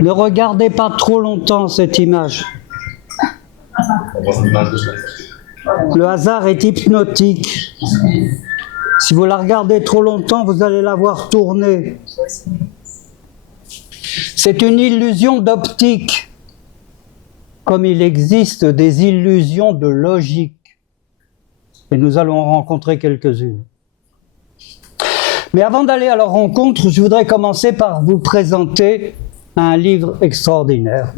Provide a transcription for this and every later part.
Ne regardez pas trop longtemps cette image. Le hasard est hypnotique. Si vous la regardez trop longtemps, vous allez la voir tourner. C'est une illusion d'optique, comme il existe des illusions de logique. Et nous allons en rencontrer quelques-unes. Mais avant d'aller à leur rencontre, je voudrais commencer par vous présenter un livre extraordinaire.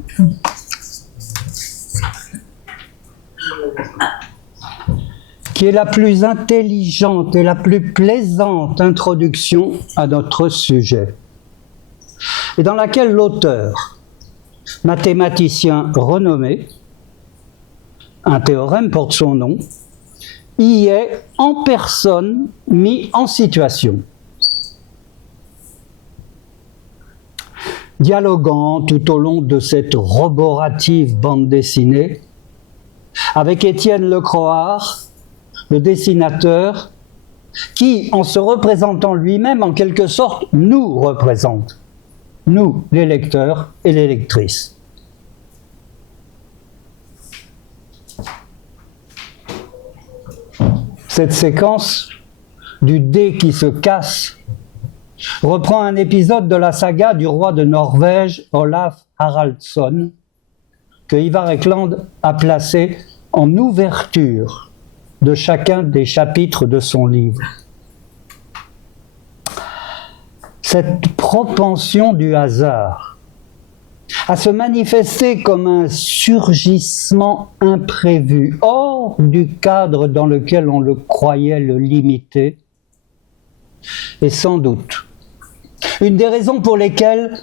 Qui est la plus intelligente et la plus plaisante introduction à notre sujet. Et dans laquelle l'auteur, mathématicien renommé, un théorème porte son nom, y est en personne mis en situation. Dialoguant tout au long de cette roborative bande dessinée, avec Étienne Lecroart, le dessinateur, qui, en se représentant lui-même, en quelque sorte, nous représente, nous, les lecteurs et les lectrices. Cette séquence du dé qui se casse reprend un épisode de la saga du roi de Norvège, Olaf Haraldsson, que Ivar Ekland a placé en ouverture de chacun des chapitres de son livre. Cette propension du hasard à se manifester comme un surgissement imprévu, hors du cadre dans lequel on le croyait le limiter, est sans doute une des raisons pour lesquelles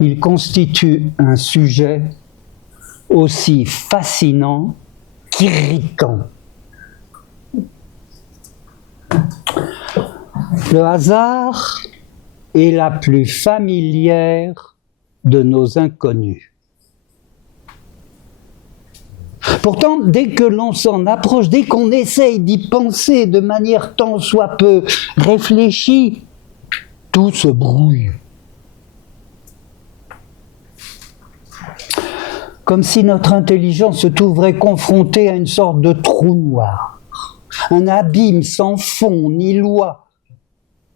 il constitue un sujet aussi fascinant qu'irritant. Le hasard est la plus familière de nos inconnus. Pourtant, dès que l'on s'en approche, dès qu'on essaye d'y penser de manière tant soit peu réfléchie, tout se brouille. Comme si notre intelligence se trouverait confrontée à une sorte de trou noir. Un abîme sans fond ni loi,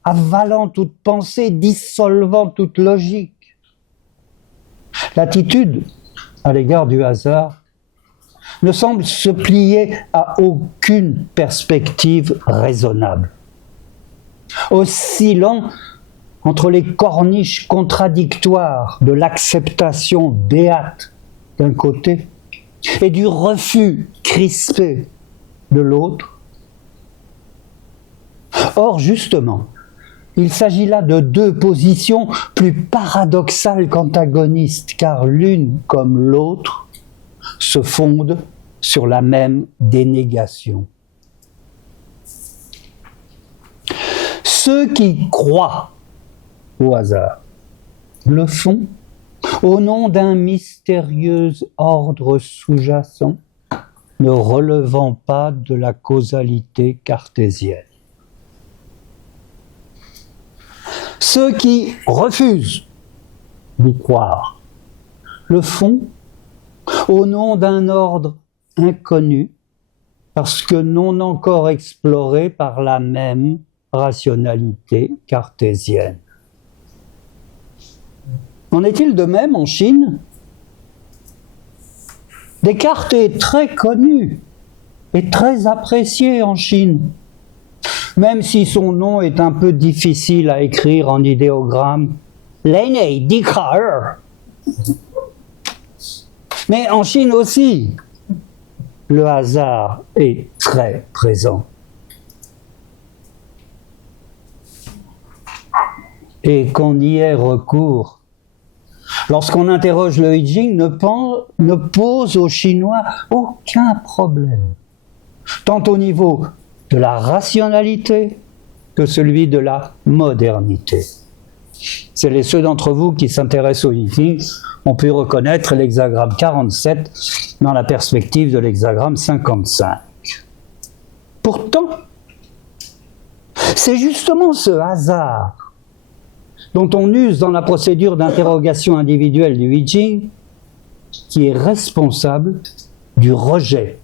avalant toute pensée, dissolvant toute logique. L'attitude à l'égard du hasard ne semble se plier à aucune perspective raisonnable. Oscillant entre les corniches contradictoires de l'acceptation béate d'un côté et du refus crispé de l'autre. Or, justement, il s'agit là de deux positions plus paradoxales qu'antagonistes, car l'une comme l'autre se fondent sur la même dénégation. Ceux qui croient au hasard le font au nom d'un mystérieux ordre sous-jacent ne relevant pas de la causalité cartésienne. Ceux qui refusent d'y croire le font au nom d'un ordre inconnu, parce que non encore exploré par la même rationalité cartésienne. En est-il de même en Chine ? Descartes est très connu et très apprécié en Chine, même si son nom est un peu difficile à écrire en idéogramme. René Descartes. Mais en Chine aussi, le hasard est très présent. Et qu'on y ait recours. Lorsqu'on interroge le I Ching, ne pose aux Chinois aucun problème, tant au niveau de la rationalité que celui de la modernité. C'est ceux d'entre vous qui s'intéressent au I Ching ont pu reconnaître l'hexagramme 47 dans la perspective de l'hexagramme 55. Pourtant, c'est justement ce hasard dont on use dans la procédure d'interrogation individuelle du I Ching, qui est responsable du rejet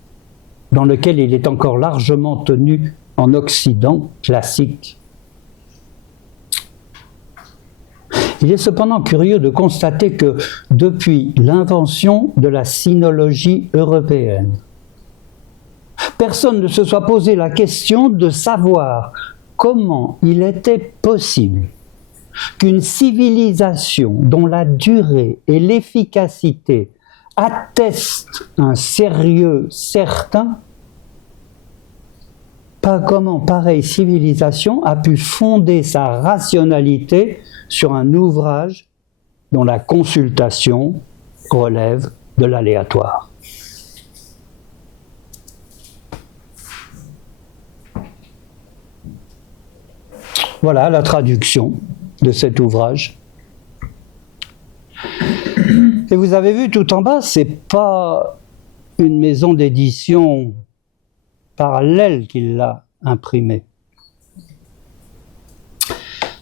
dans lequel il est encore largement tenu en Occident classique. Il est cependant curieux de constater que depuis l'invention de la sinologie européenne, personne ne se soit posé la question de savoir comment il était possible qu'une civilisation dont la durée et l'efficacité attestent un sérieux certain, pas comment pareille civilisation a pu fonder sa rationalité sur un ouvrage dont la consultation relève de l'aléatoire. Voilà la traduction de cet ouvrage. Et vous avez vu tout en bas, c'est pas une maison d'édition parallèle qui l'a imprimé.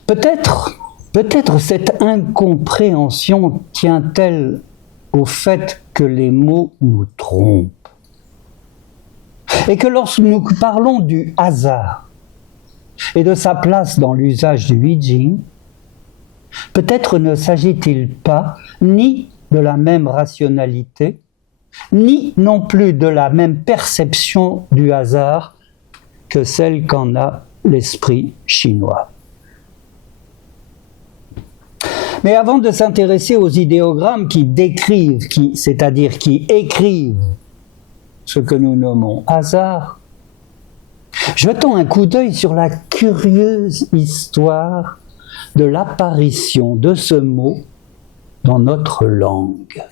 Peut-être cette incompréhension tient-elle au fait que les mots nous trompent. Et que lorsque nous parlons du hasard et de sa place dans l'usage du I Ching, peut-être ne s'agit-il pas ni de la même rationalité, ni non plus de la même perception du hasard que celle qu'en a l'esprit chinois. Mais avant de s'intéresser aux idéogrammes qui décrivent, c'est-à-dire qui écrivent ce que nous nommons hasard, jetons un coup d'œil sur la curieuse histoire de l'apparition de ce mot dans notre langue.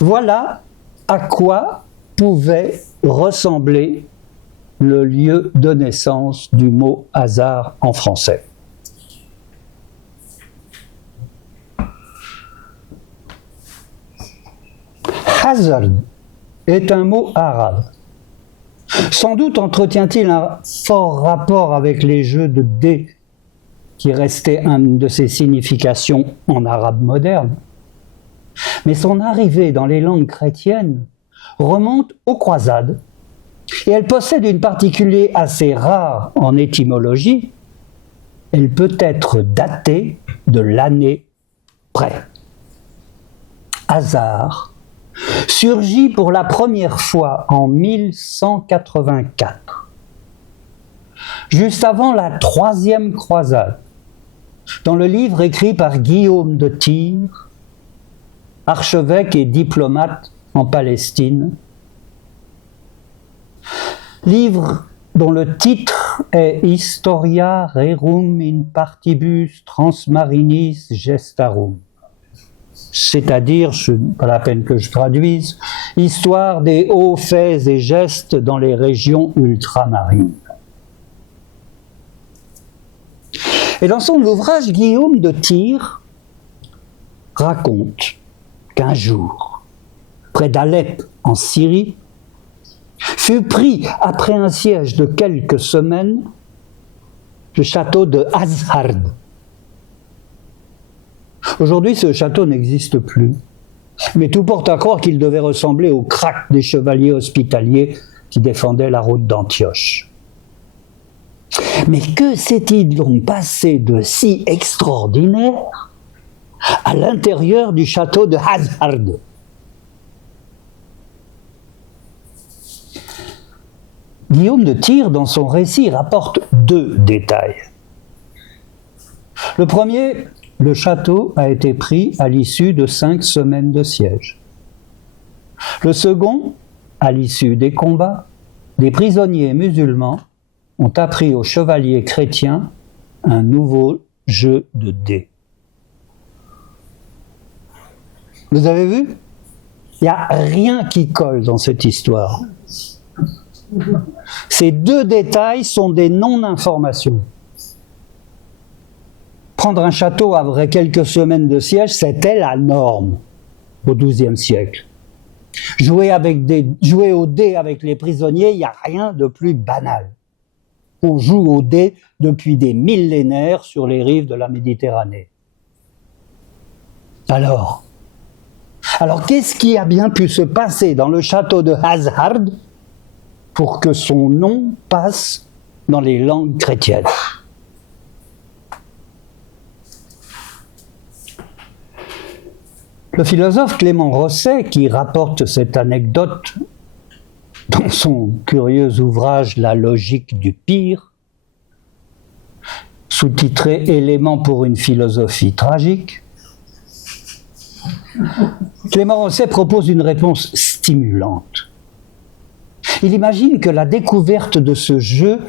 Voilà à quoi pouvait ressembler le lieu de naissance du mot hasard en français. Hazard est un mot arabe. Sans doute entretient-il un fort rapport avec les jeux de dés, qui restait une de ses significations en arabe moderne. Mais son arrivée dans les langues chrétiennes remonte aux croisades, et elle possède une particularité assez rare en étymologie. Elle peut être datée de l'année près. Hasard surgit pour la première fois en 1184, juste avant la troisième croisade, dans le livre écrit par Guillaume de Tyr, archevêque et diplomate en Palestine, livre dont le titre est Historia rerum in partibus transmarinis gestarum, c'est-à-dire, pas la peine que je traduise, histoire des hauts faits et gestes dans les régions ultramarines. Et dans son ouvrage, Guillaume de Tyr raconte qu'un jour, près d'Alep, en Syrie, fut pris, après un siège de quelques semaines, le château de Azhard. Aujourd'hui, ce château n'existe plus, mais tout porte à croire qu'il devait ressembler au crack des chevaliers hospitaliers qui défendaient la route d'Antioche. Mais que s'est-il donc passé de si extraordinaire à l'intérieur du château de Azhard? Guillaume de Tyr, dans son récit, rapporte deux détails. Le premier, le château a été pris à l'issue de 5 semaines de siège. Le second, à l'issue des combats, des prisonniers musulmans ont appris aux chevaliers chrétiens un nouveau jeu de dés. Vous avez vu? Il n'y a rien qui colle dans cette histoire. Ces deux détails sont des non-informations. Prendre un château après quelques semaines de siège, c'était la norme au XIIe siècle. Jouer au dé avec les prisonniers, il n'y a rien de plus banal. On joue aux dés depuis des millénaires sur les rives de la Méditerranée. Alors, qu'est-ce qui a bien pu se passer dans le château de Hazard pour que son nom passe dans les langues chrétiennes? Le philosophe Clément Rosset, qui rapporte cette anecdote dans son curieux ouvrage La logique du pire, sous-titré Éléments pour une philosophie tragique, Clément Rosset propose une réponse stimulante. Il imagine que la découverte de ce jeu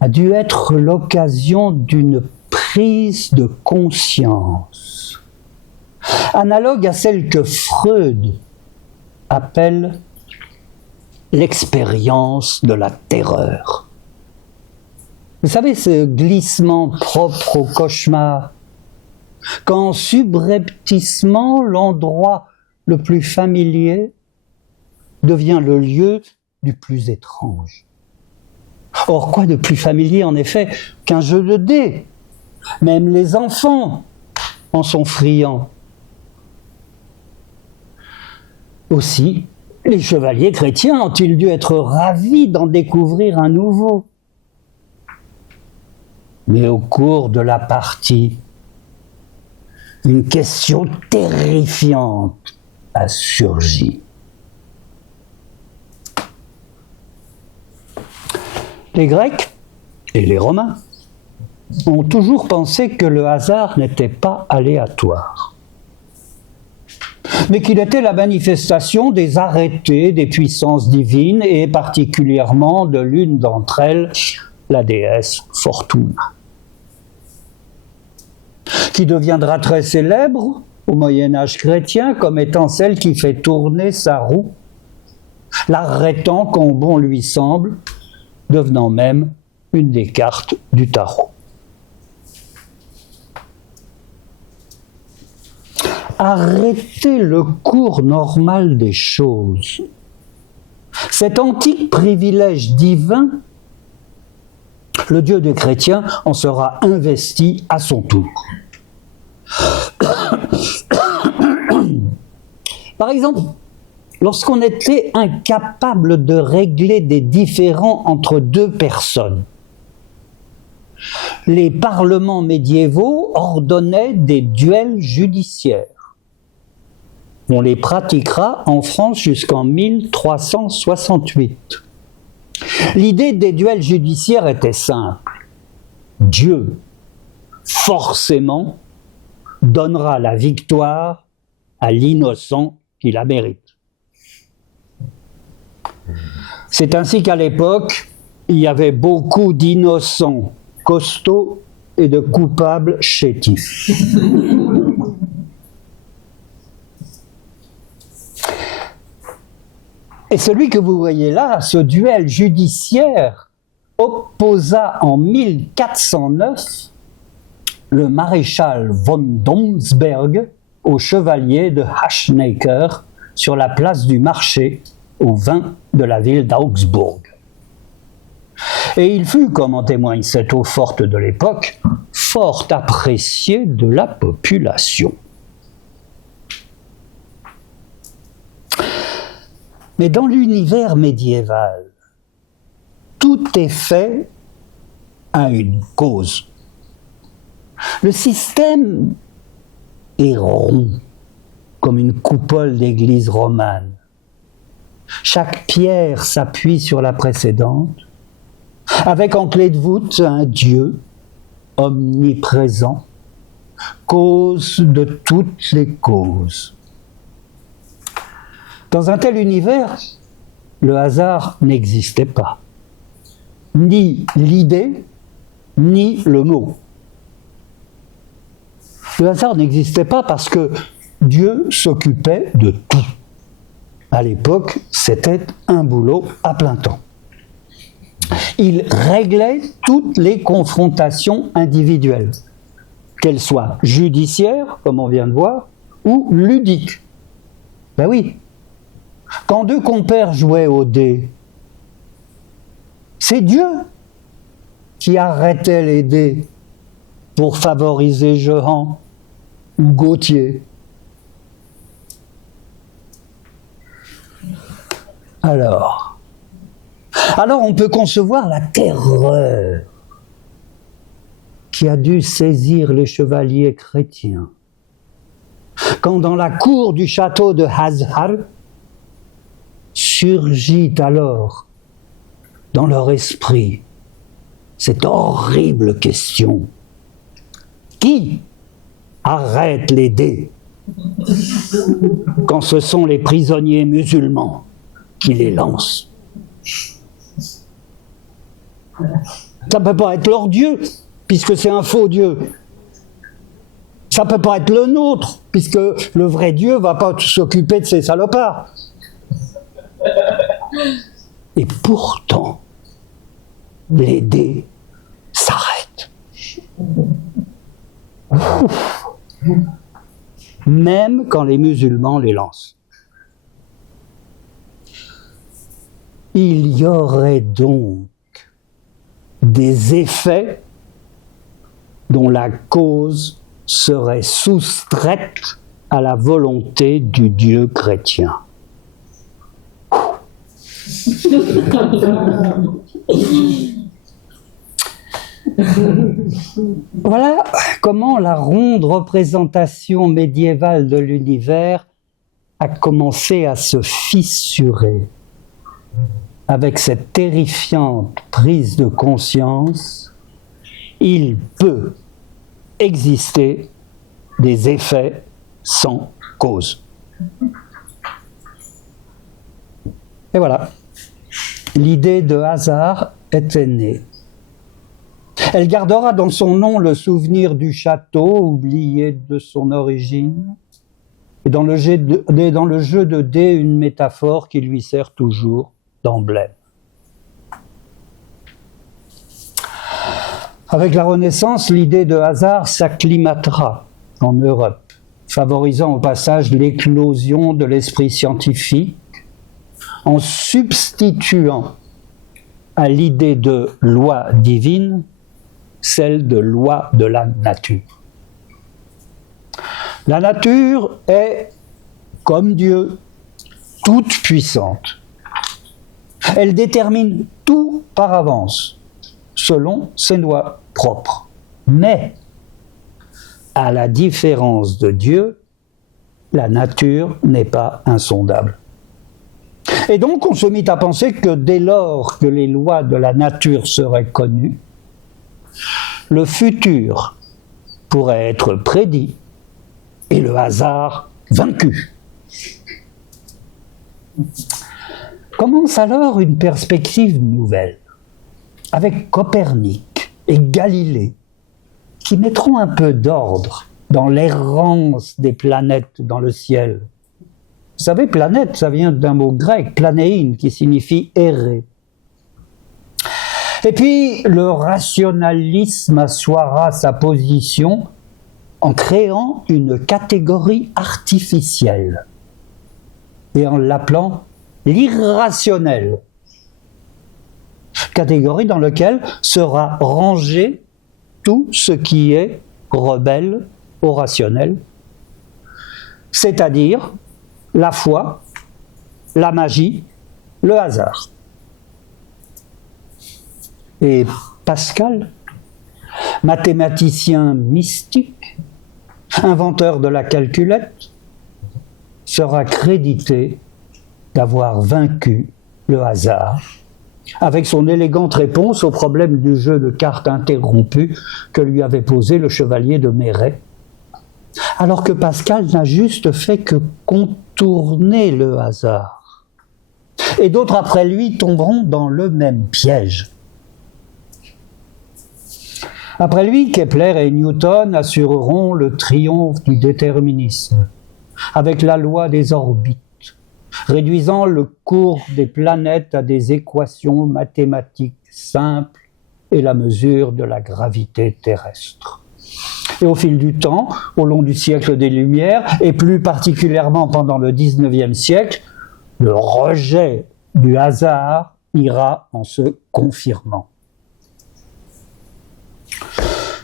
a dû être l'occasion d'une prise de conscience, analogue à celle que Freud appelle l'expérience de la terreur. Vous savez, ce glissement propre au cauchemar, quand subrepticement l'endroit le plus familier devient le lieu du plus étrange. Or, quoi de plus familier en effet qu'un jeu de dés? Même les enfants en sont friands. Aussi, les chevaliers chrétiens ont-ils dû être ravis d'en découvrir un nouveau. Mais au cours de la partie, une question terrifiante a surgi. Les Grecs et les Romains ont toujours pensé que le hasard n'était pas aléatoire, mais qu'il était la manifestation des arrêtés des puissances divines et particulièrement de l'une d'entre elles, la déesse Fortuna, qui deviendra très célèbre au Moyen-Âge chrétien comme étant celle qui fait tourner sa roue, l'arrêtant quand bon lui semble, devenant même une des cartes du tarot. Arrêter le cours normal des choses. Cet antique privilège divin, le Dieu des chrétiens en sera investi à son tour. Par exemple, lorsqu'on était incapable de régler des différends entre deux personnes, les parlements médiévaux ordonnaient des duels judiciaires. On les pratiquera en France jusqu'en 1368. L'idée des duels judiciaires était simple. Dieu, forcément, donnera la victoire à l'innocent qui la mérite. C'est ainsi qu'à l'époque, il y avait beaucoup d'innocents costauds et de coupables chétifs. Et celui que vous voyez là, ce duel judiciaire, opposa en 1409 le maréchal von Domsberg au chevalier de Haschnecker sur la place du marché au vin de la ville d'Augsbourg. Et il fut, comme en témoigne cette eau forte de l'époque, fort apprécié de la population. Mais dans l'univers médiéval, tout est fait à une cause. Le système est rond, comme une coupole d'église romane. Chaque pierre s'appuie sur la précédente, avec en clé de voûte un Dieu omniprésent, cause de toutes les causes. Dans un tel univers, le hasard n'existait pas. Ni l'idée, ni le mot. Le hasard n'existait pas parce que Dieu s'occupait de tout. À l'époque, c'était un boulot à plein temps. Il réglait toutes les confrontations individuelles, qu'elles soient judiciaires, comme on vient de voir, ou ludiques. Ben oui, quand deux compères jouaient au dé, c'est Dieu qui arrêtait les dés pour favoriser Jehan ou Gautier. Alors on peut concevoir la terreur qui a dû saisir les chevaliers chrétiens quand dans la cour du château de Azhar surgit alors dans leur esprit cette horrible question: qui arrête les dés quand ce sont les prisonniers musulmans qui les lancent? Ça ne peut pas être leur Dieu, puisque c'est un faux Dieu. Ça ne peut pas être le nôtre, puisque le vrai Dieu ne va pas s'occuper de ces salopards. Et pourtant, les dés s'arrêtent. Même quand les musulmans les lancent. Il y aurait donc des effets dont la cause serait soustraite à la volonté du Dieu chrétien. Voilà comment la ronde représentation médiévale de l'univers a commencé à se fissurer avec cette terrifiante prise de conscience: il peut exister des effets sans cause. Et voilà, l'idée de hasard était née. Elle gardera dans son nom le souvenir du château, oublié de son origine, et dans le jeu de dés, une métaphore qui lui sert toujours d'emblème. Avec la Renaissance, l'idée de hasard s'acclimatera en Europe, favorisant au passage l'éclosion de l'esprit scientifique, en substituant à l'idée de loi divine celle de loi de la nature. La nature est, comme Dieu, toute puissante. Elle détermine tout par avance, selon ses lois propres. Mais, à la différence de Dieu, la nature n'est pas insondable. Et donc, on se mit à penser que dès lors que les lois de la nature seraient connues, le futur pourrait être prédit et le hasard vaincu. Commence alors une perspective nouvelle, avec Copernic et Galilée, qui mettront un peu d'ordre dans l'errance des planètes dans le ciel. Vous savez, planète, ça vient d'un mot grec, planéin, qui signifie errer. Et puis, le rationalisme assoira sa position en créant une catégorie artificielle et en l'appelant l'irrationnel. Catégorie dans laquelle sera rangé tout ce qui est rebelle au rationnel, c'est-à-dire la foi, la magie, le hasard. Et Pascal, mathématicien mystique, inventeur de la calculette, sera crédité d'avoir vaincu le hasard avec son élégante réponse au problème du jeu de cartes interrompu que lui avait posé le chevalier de Méret, alors que Pascal n'a juste fait que contourner le hasard. Et d'autres après lui tomberont dans le même piège. Après lui, Kepler et Newton assureront le triomphe du déterminisme, avec la loi des orbites, réduisant le cours des planètes à des équations mathématiques simples et la mesure de la gravité terrestre. Et au fil du temps, au long du siècle des Lumières, et plus particulièrement pendant le XIXe siècle, le rejet du hasard ira en se confirmant.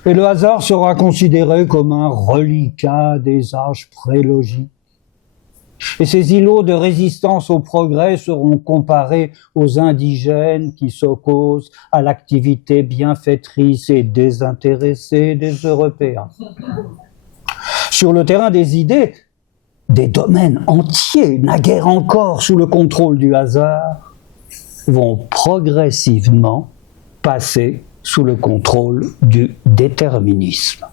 Et le hasard sera considéré comme un reliquat des âges prélogiques. Et ces îlots de résistance au progrès seront comparés aux indigènes qui s'opposent à l'activité bienfaitrice et désintéressée des Européens. Sur le terrain des idées, des domaines entiers, naguère encore sous le contrôle du hasard, vont progressivement passer sous le contrôle du déterminisme.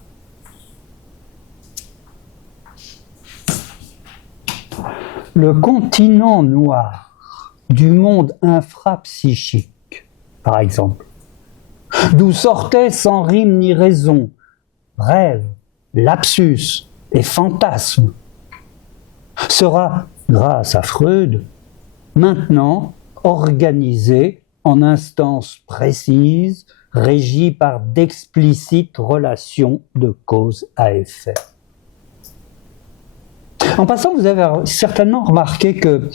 Le continent noir du monde infrapsychique, par exemple, d'où sortaient sans rime ni raison rêves, lapsus et fantasmes, sera, grâce à Freud, maintenant organisé en instances précises, régies par d'explicites relations de cause à effet. En passant, vous avez certainement remarqué que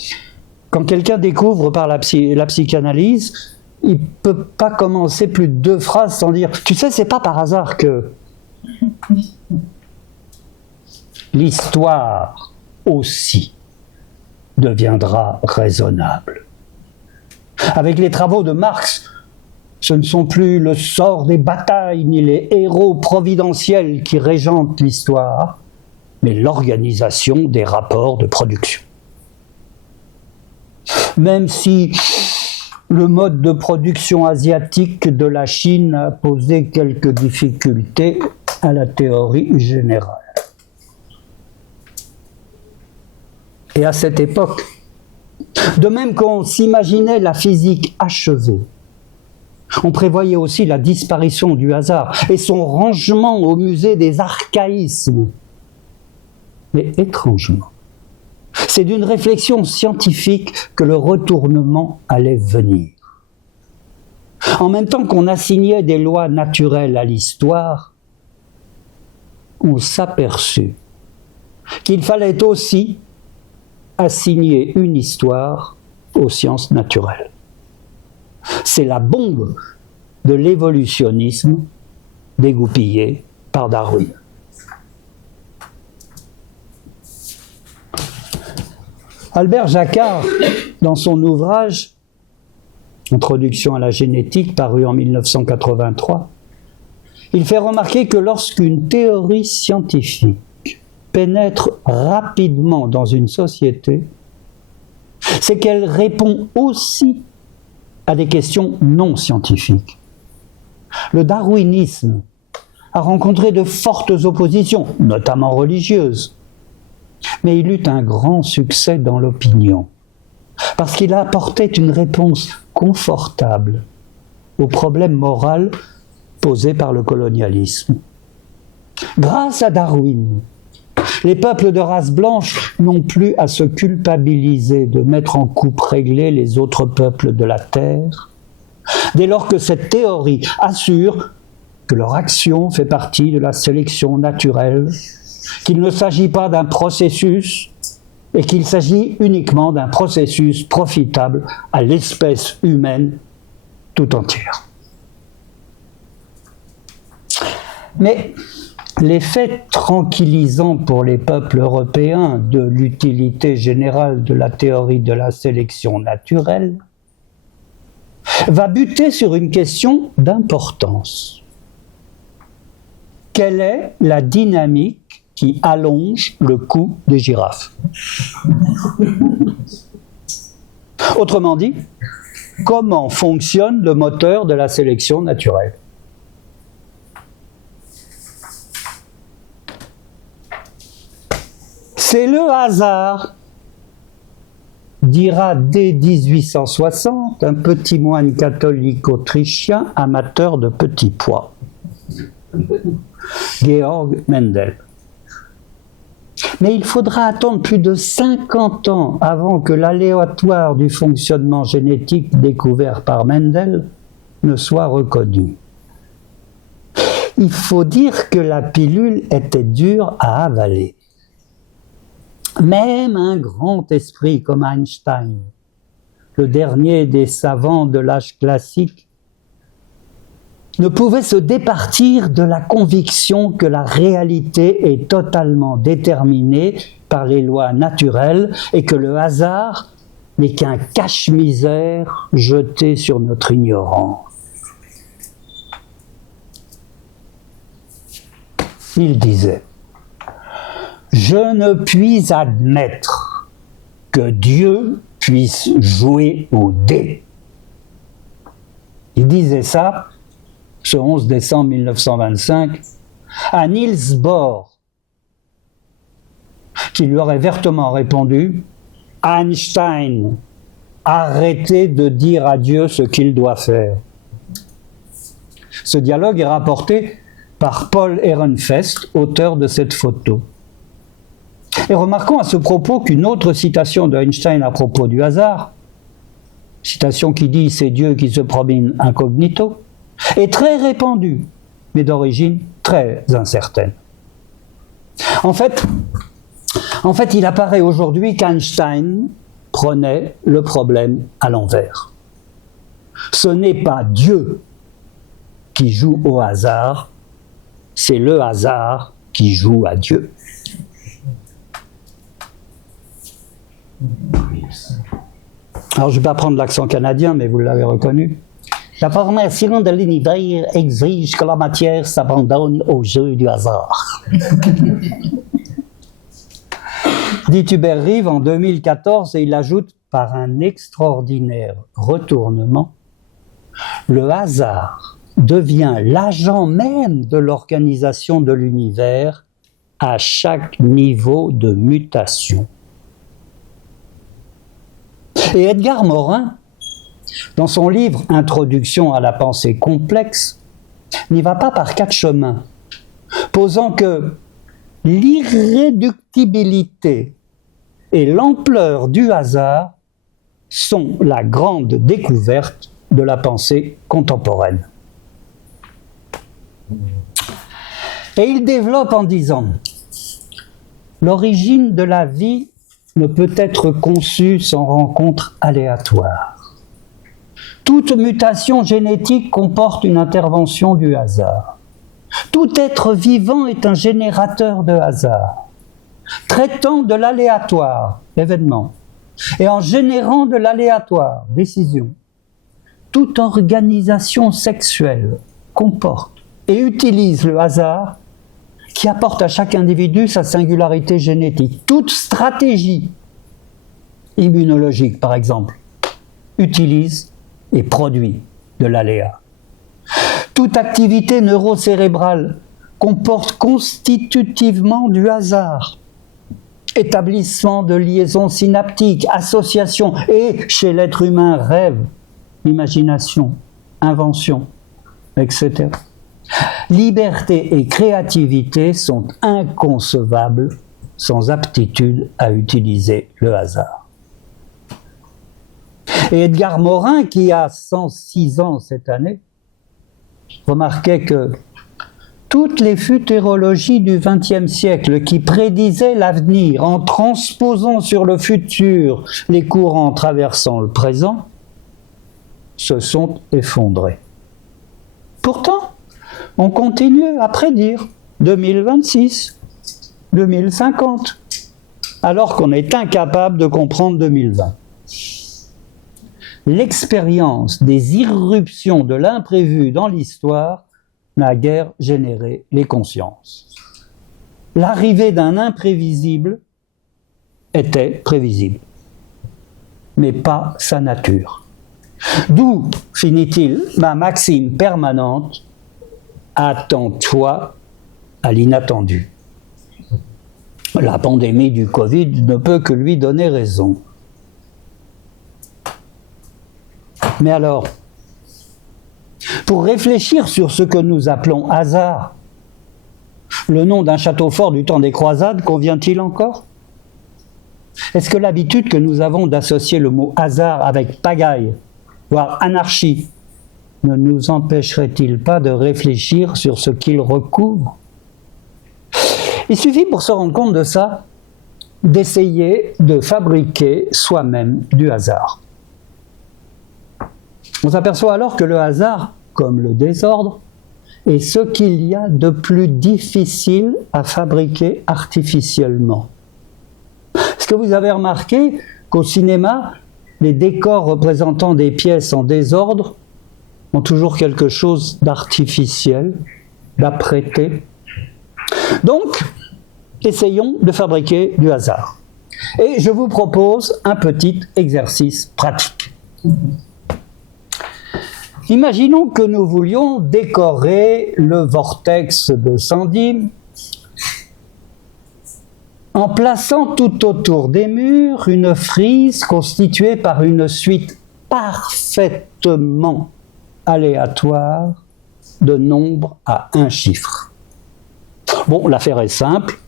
quand quelqu'un découvre par la psychanalyse, il ne peut pas commencer plus de 2 phrases sans dire « Tu sais, c'est pas par hasard que l'histoire aussi deviendra raisonnable. » Avec les travaux de Marx, ce ne sont plus le sort des batailles ni les héros providentiels qui régentent l'histoire, mais l'organisation des rapports de production. Même si le mode de production asiatique de la Chine a posé quelques difficultés à la théorie générale. Et à cette époque, de même qu'on s'imaginait la physique achevée, on prévoyait aussi la disparition du hasard et son rangement au musée des archaïsmes. Mais étrangement, c'est d'une réflexion scientifique que le retournement allait venir. En même temps qu'on assignait des lois naturelles à l'histoire, on s'aperçut qu'il fallait aussi assigner une histoire aux sciences naturelles. C'est la bombe de l'évolutionnisme dégoupillé par Darwin. Albert Jacquard, dans son ouvrage « Introduction à la génétique » paru en 1983, il fait remarquer que lorsqu'une théorie scientifique pénètre rapidement dans une société, c'est qu'elle répond aussi à des questions non scientifiques. Le darwinisme a rencontré de fortes oppositions, notamment religieuses, mais il eut un grand succès dans l'opinion, parce qu'il apportait une réponse confortable au problème moral posé par le colonialisme. Grâce à Darwin, les peuples de race blanche n'ont plus à se culpabiliser de mettre en coupe réglée les autres peuples de la Terre, dès lors que cette théorie assure que leur action fait partie de la sélection naturelle, qu'il ne s'agit pas d'un processus et qu'il s'agit uniquement d'un processus profitable à l'espèce humaine tout entière. Mais l'effet tranquillisant pour les peuples européens de l'utilité générale de la théorie de la sélection naturelle va buter sur une question d'importance. Quelle est la dynamique qui allonge le cou des girafes? Autrement dit, comment fonctionne le moteur de la sélection naturelle? C'est le hasard, dira dès 1860 un petit moine catholique autrichien amateur de petits pois, Georg Mendel. Mais il faudra attendre plus de 50 ans avant que l'aléatoire du fonctionnement génétique découvert par Mendel ne soit reconnu. Il faut dire que la pilule était dure à avaler. Même un grand esprit comme Einstein, le dernier des savants de l'âge classique, ne pouvait se départir de la conviction que la réalité est totalement déterminée par les lois naturelles et que le hasard n'est qu'un cache-misère jeté sur notre ignorance. Il disait « Je ne puis admettre que Dieu puisse jouer aux dés. » Il disait ça ce 11 décembre 1925 à Niels Bohr, qui lui aurait vertement répondu « Einstein, arrêtez de dire à Dieu ce qu'il doit faire. » Ce dialogue est rapporté par Paul Ehrenfest, auteur de cette photo. Et remarquons à ce propos qu'une autre citation d'Einstein à propos du hasard, citation qui dit « c'est Dieu qui se promène incognito », est très répandue, mais d'origine très incertaine. En fait, il apparaît aujourd'hui qu'Einstein prenait le problème à l'envers. Ce n'est pas Dieu qui joue au hasard, c'est le hasard qui joue à Dieu. Alors, je ne vais pas prendre l'accent canadien, mais vous l'avez reconnu. La formation de l'univers exige que la matière s'abandonne au jeu du hasard. Dit Hubert Reeves en 2014, et il ajoute par un extraordinaire retournement, le hasard devient l'agent même de l'organisation de l'univers à chaque niveau de mutation. Et Edgar Morin, dans son livre « Introduction à la pensée complexe », n'y va pas par quatre chemins, posant que l'irréductibilité et l'ampleur du hasard sont la grande découverte de la pensée contemporaine. Et il développe en disant « L'origine de la vie ne peut être conçue sans rencontre aléatoire. Toute mutation génétique comporte une intervention du hasard. Tout être vivant est un générateur de hasard, traitant de l'aléatoire, événement, et en générant de l'aléatoire, décision. Toute organisation sexuelle comporte et utilise le hasard qui apporte à chaque individu sa singularité génétique. Toute stratégie immunologique, par exemple, utilise et produit de l'aléa. Toute activité neurocérébrale comporte constitutivement du hasard. Établissement de liaisons synaptiques, association, et chez l'être humain, rêve, imagination, invention, etc. Liberté et créativité sont inconcevables sans aptitude à utiliser le hasard. Et Edgar Morin, qui a 106 ans cette année, remarquait que toutes les futérologies du XXe siècle qui prédisaient l'avenir en transposant sur le futur les courants traversant le présent se sont effondrées. Pourtant, on continue à prédire 2026, 2050, alors qu'on est incapable de comprendre 2020. L'expérience des irruptions de l'imprévu dans l'histoire n'a guère généré les consciences. L'arrivée d'un imprévisible était prévisible, mais pas sa nature. D'où, finit-il, ma maxime permanente, attends-toi à l'inattendu. La pandémie du Covid ne peut que lui donner raison. Mais alors, pour réfléchir sur ce que nous appelons hasard, le nom d'un château fort du temps des croisades convient-il encore ? Est-ce que l'habitude que nous avons d'associer le mot hasard avec pagaille, voire anarchie, ne nous empêcherait-il pas de réfléchir sur ce qu'il recouvre ? Il suffit pour se rendre compte de ça, d'essayer de fabriquer soi-même du hasard. On s'aperçoit alors que le hasard comme le désordre, est ce qu'il y a de plus difficile à fabriquer artificiellement. Est-ce que vous avez remarqué qu'au cinéma, les décors représentant des pièces en désordre ont toujours quelque chose d'artificiel, d'apprêté? Donc, essayons de fabriquer du hasard. Et je vous propose un petit exercice pratique. Imaginons que nous voulions décorer le vortex de Sandy en plaçant tout autour des murs une frise constituée par une suite parfaitement aléatoire de nombres à un chiffre. Bon, l'affaire est simple.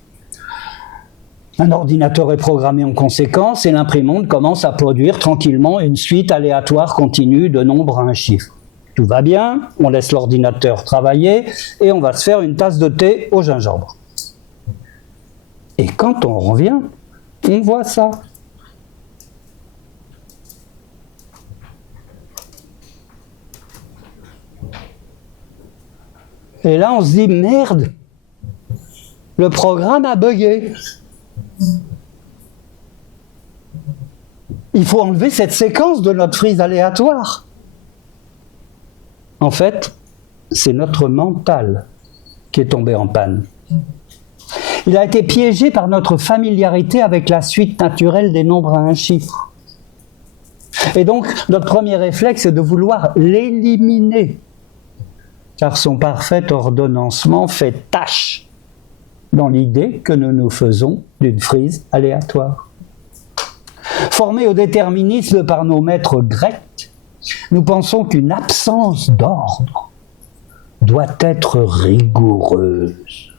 Un ordinateur est programmé en conséquence et l'imprimante commence à produire tranquillement une suite aléatoire continue de nombres à un chiffre. Tout va bien, on laisse l'ordinateur travailler et on va se faire une tasse de thé au gingembre. Et quand on revient, on voit ça. Et là, on se dit, merde, le programme a bugué. Il faut enlever cette séquence de notre frise aléatoire. En fait, c'est notre mental qui est tombé en panne. Il a été piégé par notre familiarité avec la suite naturelle des nombres à un chiffre. Et donc, notre premier réflexe est de vouloir l'éliminer, car son parfait ordonnancement fait tâche dans l'idée que nous nous faisons d'une frise aléatoire. Formés au déterminisme par nos maîtres grecs, nous pensons qu'une absence d'ordre doit être rigoureuse.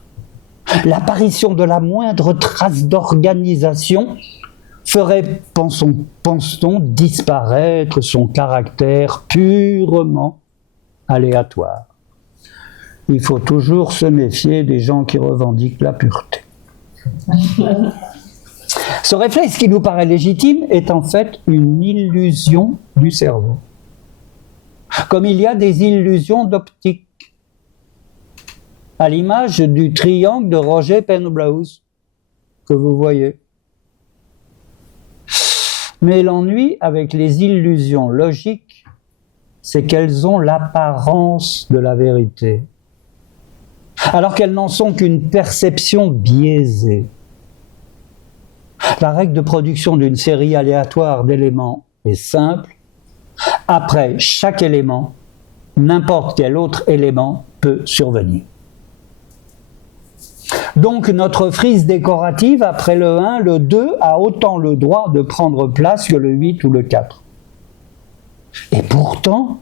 L'apparition de la moindre trace d'organisation ferait, pense-t-on, disparaître son caractère purement aléatoire. Il faut toujours se méfier des gens qui revendiquent la pureté. Ce réflexe qui nous paraît légitime est en fait une illusion du cerveau. Comme il y a des illusions d'optique, à l'image du triangle de Roger Penrose que vous voyez. Mais l'ennui avec les illusions logiques, c'est qu'elles ont l'apparence de la vérité, alors qu'elles n'en sont qu'une perception biaisée. La règle de production d'une série aléatoire d'éléments est simple. Après chaque élément, n'importe quel autre élément peut survenir. Donc notre frise décorative, après le 1, le 2 a autant le droit de prendre place que le 8 ou le 4. Et pourtant,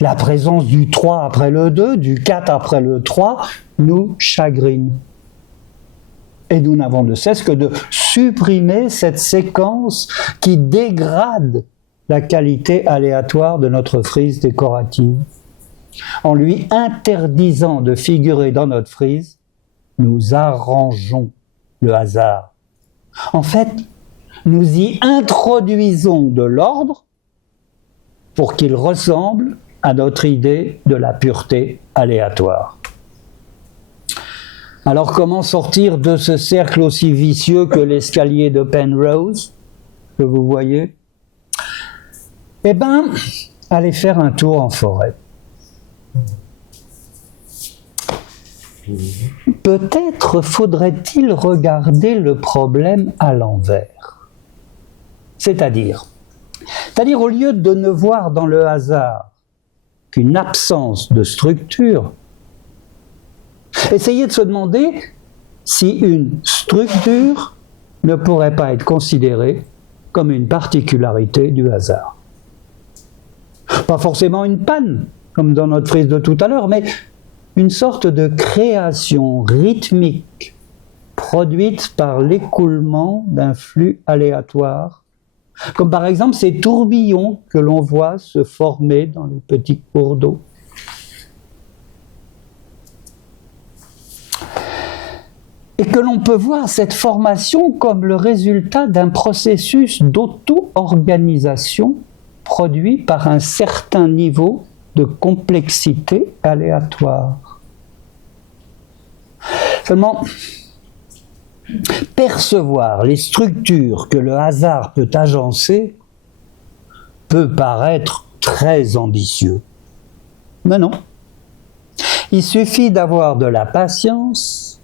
la présence du 3 après le 2, du 4 après le 3, nous chagrine. Et nous n'avons de cesse que de supprimer cette séquence qui dégrade la qualité aléatoire de notre frise décorative. En lui interdisant de figurer dans notre frise, nous arrangeons le hasard. En fait, nous y introduisons de l'ordre pour qu'il ressemble à notre idée de la pureté aléatoire. Alors comment sortir de ce cercle aussi vicieux que l'escalier de Penrose, que vous voyez? Eh bien, allez faire un tour en forêt. Peut-être faudrait-il regarder le problème à l'envers. C'est-à-dire, au lieu de ne voir dans le hasard qu'une absence de structure, essayez de se demander si une structure ne pourrait pas être considérée comme une particularité du hasard. Pas forcément une panne, comme dans notre frise de tout à l'heure, mais une sorte de création rythmique produite par l'écoulement d'un flux aléatoire, comme par exemple ces tourbillons que l'on voit se former dans les petits cours d'eau. Et que l'on peut voir cette formation comme le résultat d'un processus d'auto-organisation produit par un certain niveau de complexité aléatoire. Seulement, percevoir les structures que le hasard peut agencer peut paraître très ambitieux. Mais non. Il suffit d'avoir de la patience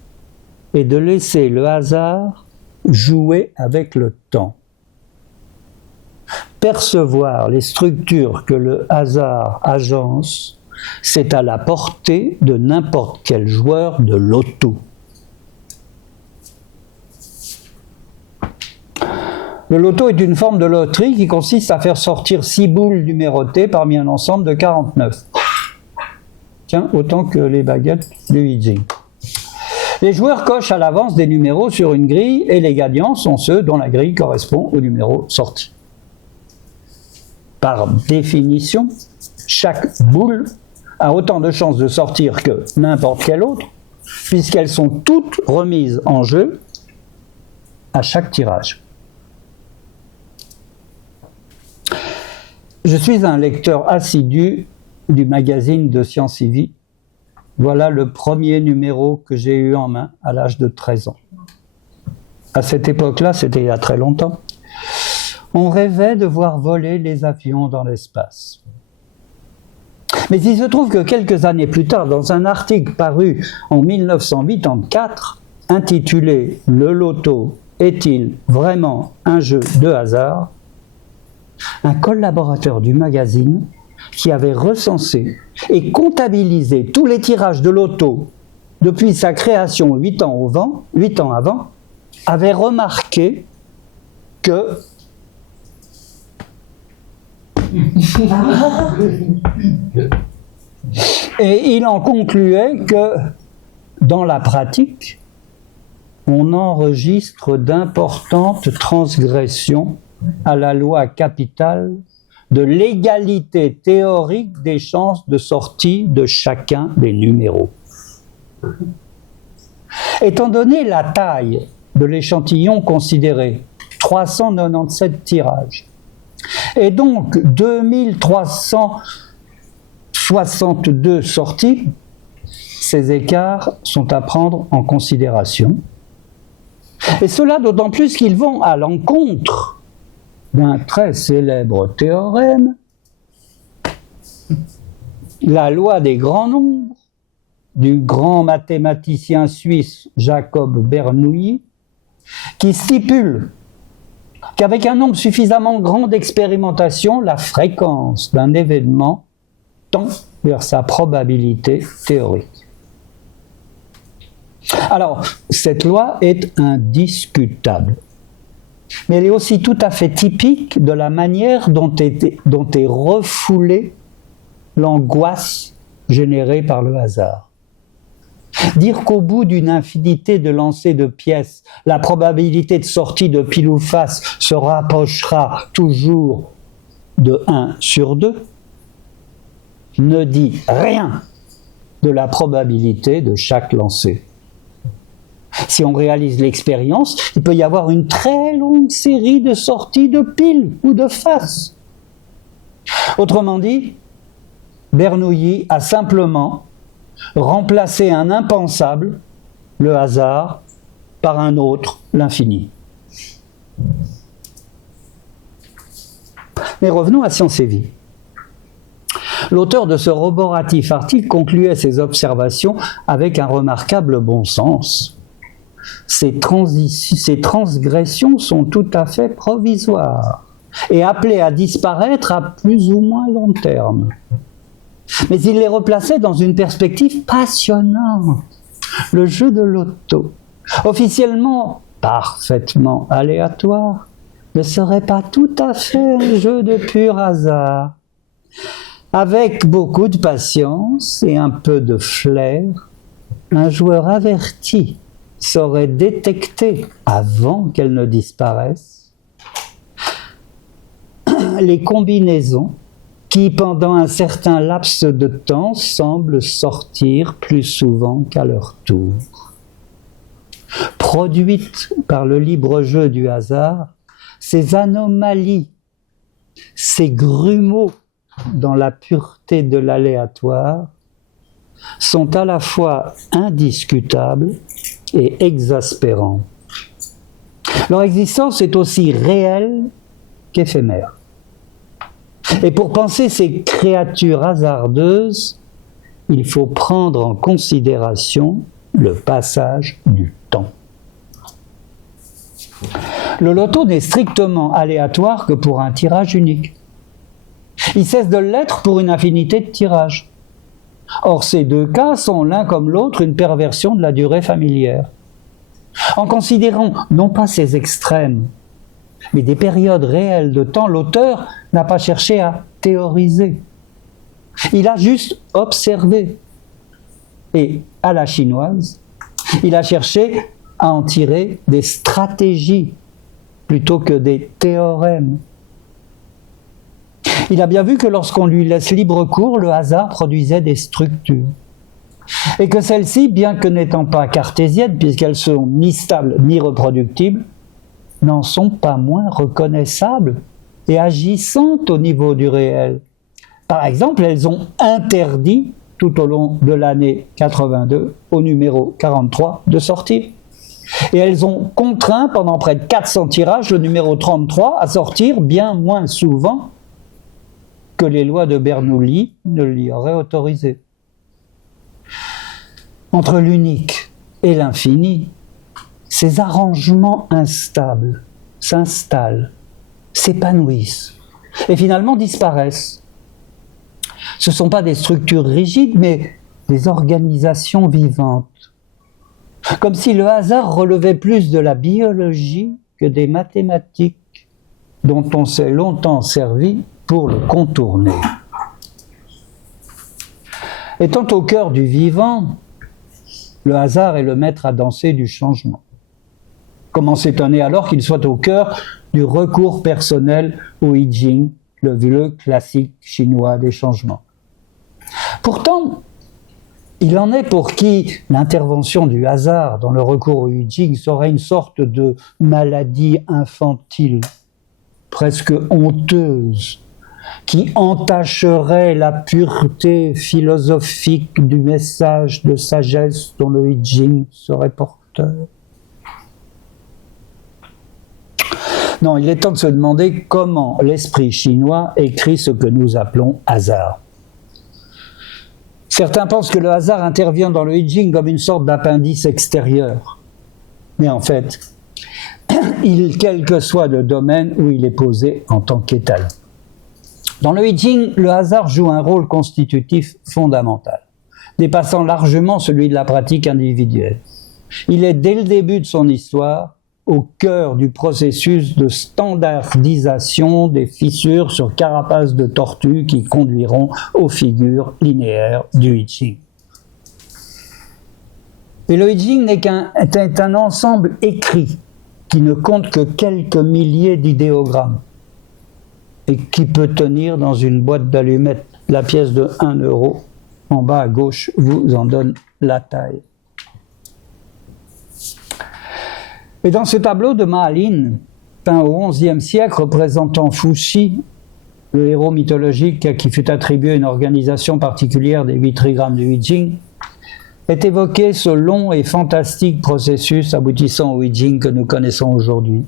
et de laisser le hasard jouer avec le temps. Percevoir les structures que le hasard agence, c'est à la portée de n'importe quel joueur de loto. Le loto est une forme de loterie qui consiste à faire sortir 6 boules numérotées parmi un ensemble de 49. Tiens, autant que les baguettes du Ouija. Les joueurs cochent à l'avance des numéros sur une grille et les gagnants sont ceux dont la grille correspond au numéro sorti. Par définition, chaque boule a autant de chances de sortir que n'importe quelle autre, puisqu'elles sont toutes remises en jeu à chaque tirage. Je suis un lecteur assidu du magazine de Science et Vie. Voilà le premier numéro que j'ai eu en main à l'âge de 13 ans. À cette époque-là, c'était il y a très longtemps, on rêvait de voir voler les avions dans l'espace. Mais il se trouve que quelques années plus tard, dans un article paru en 1984, intitulé « Le loto est-il vraiment un jeu de hasard ?», un collaborateur du magazine qui avait recensé et comptabilisé tous les tirages de loto depuis sa création 8 ans avant, avait remarqué que et il en concluait que dans la pratique, on enregistre d'importantes transgressions à la loi capitale de l'égalité théorique des chances de sortie de chacun des numéros. Étant donné la taille de l'échantillon considéré, 397 tirages, et donc 2362 sorties, ces écarts sont à prendre en considération. Et cela d'autant plus qu'ils vont à l'encontre d'un très célèbre théorème, la loi des grands nombres, du grand mathématicien suisse Jacob Bernoulli, qui stipule qu'avec un nombre suffisamment grand d'expérimentations, la fréquence d'un événement tend vers sa probabilité théorique. Alors, cette loi est indiscutable. Mais elle est aussi tout à fait typique de la manière dont est refoulée l'angoisse générée par le hasard. Dire qu'au bout d'une infinité de lancers de pièces, la probabilité de sortie de pile ou face se rapprochera toujours de 1 sur 2 ne dit rien de la probabilité de chaque lancer. Si on réalise l'expérience, il peut y avoir une très longue série de sorties de pile ou de face. Autrement dit, Bernoulli a simplement remplacé un impensable, le hasard, par un autre, l'infini. Mais revenons à Science et Vie. L'auteur de ce roboratif article concluait ses observations avec un remarquable bon sens. Ces transgressions sont tout à fait provisoires et appelées à disparaître à plus ou moins long terme. Mais il les replaçait dans une perspective passionnante. Le jeu de loto, officiellement parfaitement aléatoire, ne serait pas tout à fait un jeu de pur hasard. Avec beaucoup de patience et un peu de flair, un joueur averti saurait détecter, avant qu'elles ne disparaissent, les combinaisons qui, pendant un certain laps de temps, semblent sortir plus souvent qu'à leur tour. Produites par le libre jeu du hasard, ces anomalies, ces grumeaux dans la pureté de l'aléatoire sont à la fois indiscutables et exaspérants. Leur existence est aussi réelle qu'éphémère. Et pour penser ces créatures hasardeuses, il faut prendre en considération le passage du temps. Le loto n'est strictement aléatoire que pour un tirage unique. Il cesse de l'être pour une infinité de tirages. Or, ces deux cas sont l'un comme l'autre une perversion de la durée familière. En considérant non pas ces extrêmes, mais des périodes réelles de temps, l'auteur n'a pas cherché à théoriser. Il a juste observé. Et à la chinoise, il a cherché à en tirer des stratégies plutôt que des théorèmes. Il a bien vu que lorsqu'on lui laisse libre cours, le hasard produisait des structures. Et que celles-ci, bien que n'étant pas cartésiennes, puisqu'elles sont ni stables ni reproductibles, n'en sont pas moins reconnaissables et agissantes au niveau du réel. Par exemple, elles ont interdit, tout au long de l'année 82, au numéro 43, de sortir. Et elles ont contraint, pendant près de 400 tirages, le numéro 33 à sortir bien moins souvent que les lois de Bernoulli ne l'y auraient autorisé. Entre l'unique et l'infini, ces arrangements instables s'installent, s'épanouissent et finalement disparaissent. Ce ne sont pas des structures rigides, mais des organisations vivantes. Comme si le hasard relevait plus de la biologie que des mathématiques, dont on s'est longtemps servi pour le contourner. Étant au cœur du vivant, le hasard est le maître à danser du changement. Comment s'étonner alors qu'il soit au cœur du recours personnel au I Ching, le vieux classique chinois des changements. Pourtant, il en est pour qui l'intervention du hasard dans le recours au I Ching serait une sorte de maladie infantile, presque honteuse, qui entacherait la pureté philosophique du message de sagesse dont le I Ching serait porteur. Non, il est temps de se demander comment l'esprit chinois écrit ce que nous appelons hasard. Certains pensent que le hasard intervient dans le I Ching comme une sorte d'appendice extérieur. Mais en fait, quel que soit le domaine où il est posé en tant qu'étal. Dans le I Ching, le hasard joue un rôle constitutif fondamental, dépassant largement celui de la pratique individuelle. Il est, dès le début de son histoire, au cœur du processus de standardisation des fissures sur carapace de tortue qui conduiront aux figures linéaires du I Ching. Et le I Ching est un ensemble écrit qui ne compte que quelques milliers d'idéogrammes et qui peut tenir dans une boîte d'allumettes. La pièce de 1 euro en bas à gauche vous en donne la taille. Et dans ce tableau de Mahalin, peint au XIe siècle, représentant Fuxi, le héros mythologique qui fut attribué à une organisation particulière des 8 trigrammes du I Ching, est évoqué ce long et fantastique processus aboutissant au I Ching que nous connaissons aujourd'hui.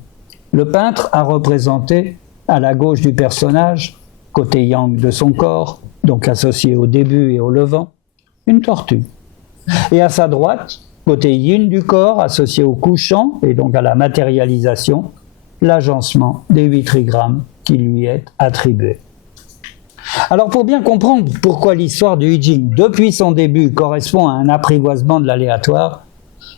Le peintre a représenté, à la gauche du personnage, côté yang de son corps, donc associé au début et au levant, une tortue. Et à sa droite, côté yin du corps, associé au couchant, et donc à la matérialisation, l'agencement des 8 trigrammes qui lui est attribué. Alors pour bien comprendre pourquoi l'histoire du I Ching, depuis son début, correspond à un apprivoisement de l'aléatoire,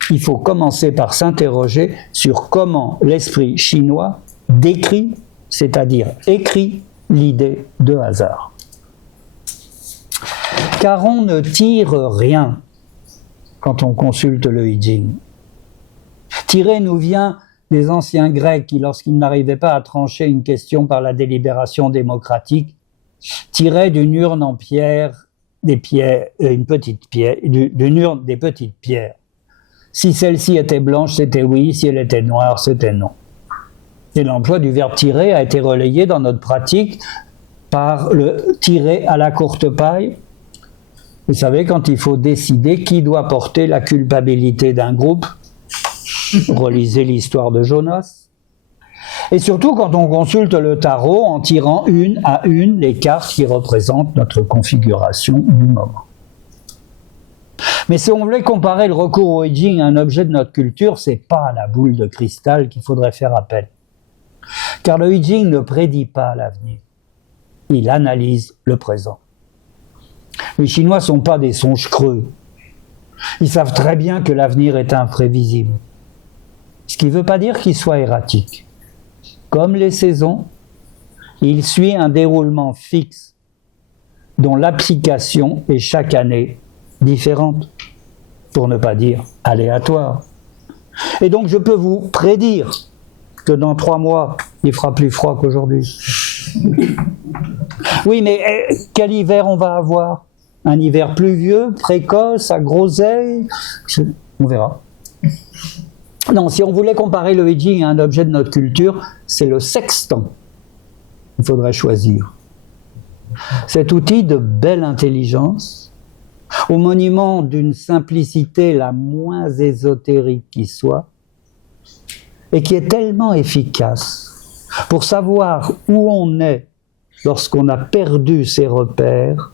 il faut commencer par s'interroger sur comment l'esprit chinois décrit, c'est-à-dire écrit, l'idée de hasard. Car on ne tire rien quand on consulte le I Ching. Tirer nous vient des anciens Grecs qui, lorsqu'ils n'arrivaient pas à trancher une question par la délibération démocratique, tiraient d'une urne en pierre d'une petite pierre, d'une urne des petites pierres. Si celle-ci était blanche, c'était oui, si elle était noire, c'était non. Et l'emploi du verbe tirer a été relayé dans notre pratique par le tirer à la courte paille. Vous savez, quand il faut décider qui doit porter la culpabilité d'un groupe, relisez l'histoire de Jonas. Et surtout quand on consulte le tarot en tirant une à une les cartes qui représentent notre configuration du moment. Mais si on voulait comparer le recours au I Ching à un objet de notre culture, c'est pas à la boule de cristal qu'il faudrait faire appel. Car le I Ching ne prédit pas l'avenir. Il analyse le présent. Les Chinois ne sont pas des songes creux. Ils savent très bien que l'avenir est imprévisible. Ce qui ne veut pas dire qu'il soit erratique. Comme les saisons, il suit un déroulement fixe dont l'application est chaque année différente, pour ne pas dire aléatoire. Et donc je peux vous prédire que dans 3 mois, il fera plus froid qu'aujourd'hui. Oui, mais quel hiver on va avoir? Un hiver pluvieux, précoce, à groseille? On verra. Non, si on voulait comparer le I Ching à un objet de notre culture, c'est le sextant. Il faudrait choisir. Cet outil de belle intelligence, au monument d'une simplicité la moins ésotérique qui soit, et qui est tellement efficace pour savoir où on est lorsqu'on a perdu ses repères,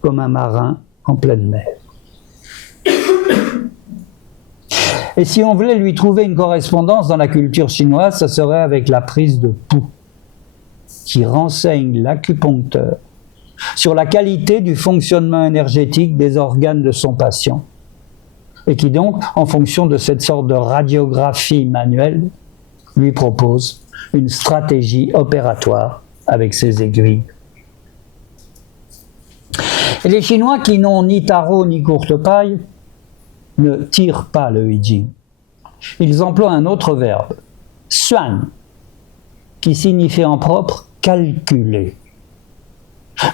comme un marin en pleine mer. Et si on voulait lui trouver une correspondance dans la culture chinoise, ça serait avec la prise de pouls, qui renseigne l'acupuncteur sur la qualité du fonctionnement énergétique des organes de son patient, et qui donc, en fonction de cette sorte de radiographie manuelle, lui propose une stratégie opératoire avec ses aiguilles. Et les Chinois qui n'ont ni tarot ni courte paille ne tirent pas le I Ching. Ils emploient un autre verbe, suan, qui signifie en propre calculer.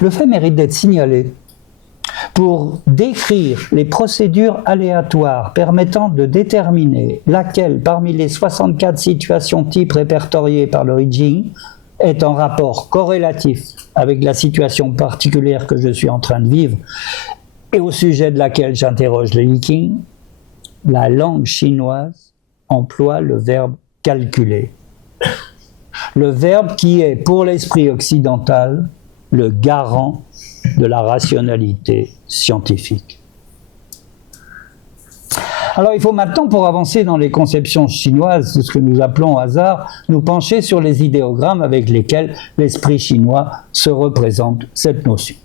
Le fait mérite d'être signalé pour décrire les procédures aléatoires permettant de déterminer laquelle parmi les 64 situations types répertoriées par le I Ching est en rapport corrélatif avec la situation particulière que je suis en train de vivre et au sujet de laquelle j'interroge le I Ching. La langue chinoise emploie le verbe calculer. Le verbe qui est, pour l'esprit occidental, le garant de la rationalité scientifique. Alors il faut maintenant, pour avancer dans les conceptions chinoises de ce que nous appelons hasard, nous pencher sur les idéogrammes avec lesquels l'esprit chinois se représente cette notion.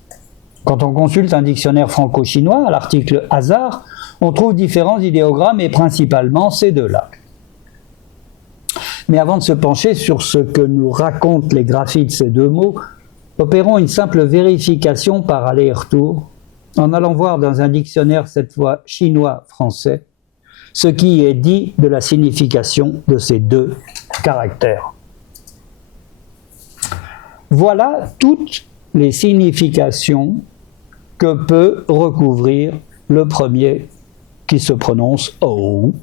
Quand on consulte un dictionnaire franco-chinois, à l'article hasard, on trouve différents idéogrammes et principalement ces deux-là. Mais avant de se pencher sur ce que nous racontent les graphies de ces deux mots, opérons une simple vérification par aller-retour en allant voir dans un dictionnaire, cette fois chinois-français, ce qui est dit de la signification de ces deux caractères. Voilà toutes les significations que peut recouvrir le premier qui se prononce O.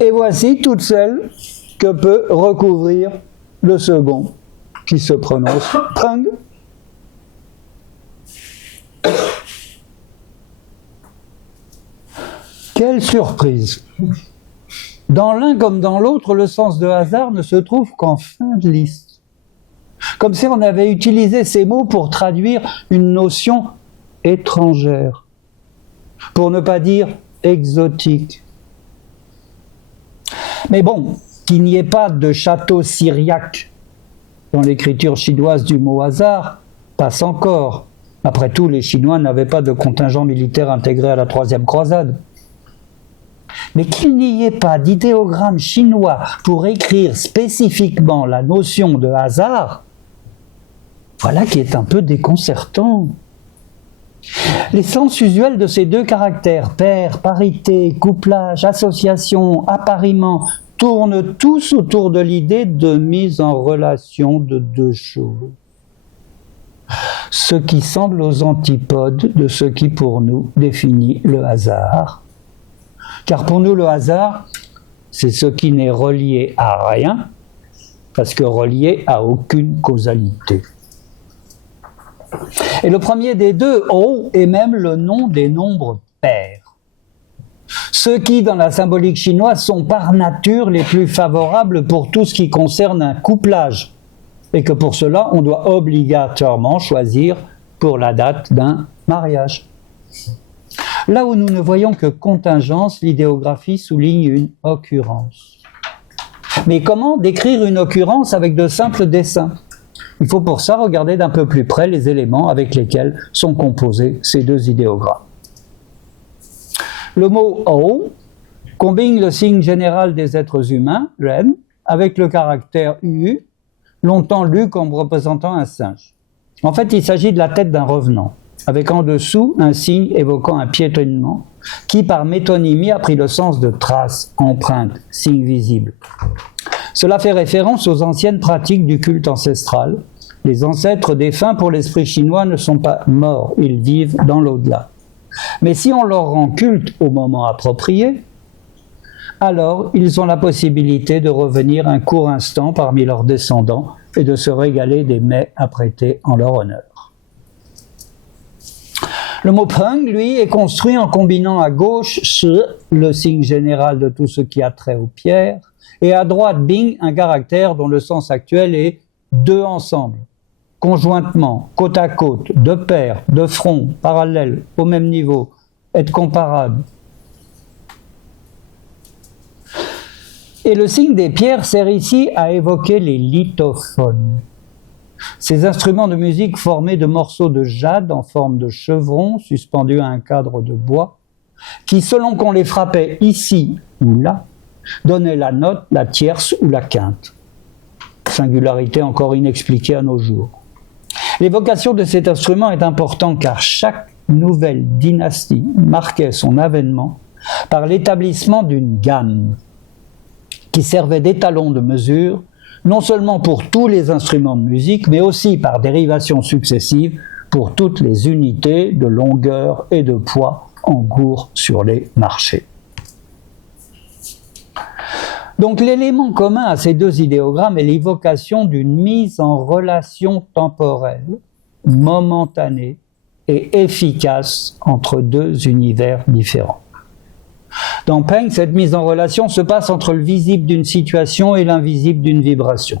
Et voici toutes celles que peut recouvrir le second qui se prononce Prung. Quelle surprise! Dans l'un comme dans l'autre, le sens de hasard ne se trouve qu'en fin de liste. Comme si on avait utilisé ces mots pour traduire une notion étrangère, pour ne pas dire exotique. Mais bon, qu'il n'y ait pas de château syriaque dans l'écriture chinoise du mot hasard, passe encore. Après tout, les Chinois n'avaient pas de contingent militaire intégré à la troisième croisade. Mais qu'il n'y ait pas d'idéogramme chinois pour écrire spécifiquement la notion de hasard, voilà qui est un peu déconcertant. Les sens usuels de ces deux caractères, pair, parité, couplage, association, appariement, tournent tous autour de l'idée de mise en relation de deux choses. Ce qui semble aux antipodes de ce qui pour nous définit le hasard, Car pour nous, le hasard, c'est ce qui n'est relié à rien, parce que relié à aucune causalité. Et le premier des deux, O, est même le nom des nombres pairs. Ceux qui, dans la symbolique chinoise, sont par nature les plus favorables pour tout ce qui concerne un couplage. Et que pour cela, on doit obligatoirement choisir pour la date d'un mariage. Là où nous ne voyons que contingence, l'idéographie souligne une occurrence. Mais comment décrire une occurrence avec de simples dessins? Il faut pour ça regarder d'un peu plus près les éléments avec lesquels sont composés ces deux idéogrammes. Le mot « O » combine le signe général des êtres humains, ren, avec le caractère U, longtemps lu comme représentant un singe. En fait, il s'agit de la tête d'un revenant, avec en dessous un signe évoquant un piétonnement, qui par métonymie a pris le sens de trace, empreinte, signe visible. Cela fait référence aux anciennes pratiques du culte ancestral. Les ancêtres défunts pour l'esprit chinois ne sont pas morts, ils vivent dans l'au-delà. Mais si on leur rend culte au moment approprié, alors ils ont la possibilité de revenir un court instant parmi leurs descendants et de se régaler des mets apprêtés en leur honneur. Le mot Peng, lui, est construit en combinant à gauche Shi, le signe général de tout ce qui a trait aux pierres, et à droite Bing, un caractère dont le sens actuel est deux ensemble, conjointement, côte à côte, de pair, de front, parallèle, au même niveau, être comparable. Et le signe des pierres sert ici à évoquer les lithophones. Ces instruments de musique formés de morceaux de jade en forme de chevron suspendus à un cadre de bois, qui, selon qu'on les frappait ici ou là, donnaient la note, la tierce ou la quinte. Singularité encore inexpliquée à nos jours. L'évocation de cet instrument est importante car chaque nouvelle dynastie marquait son avènement par l'établissement d'une gamme qui servait d'étalon de mesure non seulement pour tous les instruments de musique, mais aussi par dérivation successive pour toutes les unités de longueur et de poids en cours sur les marchés. Donc l'élément commun à ces deux idéogrammes est l'évocation d'une mise en relation temporelle, momentanée et efficace entre deux univers différents. Dans Peng, cette mise en relation se passe entre le visible d'une situation et l'invisible d'une vibration,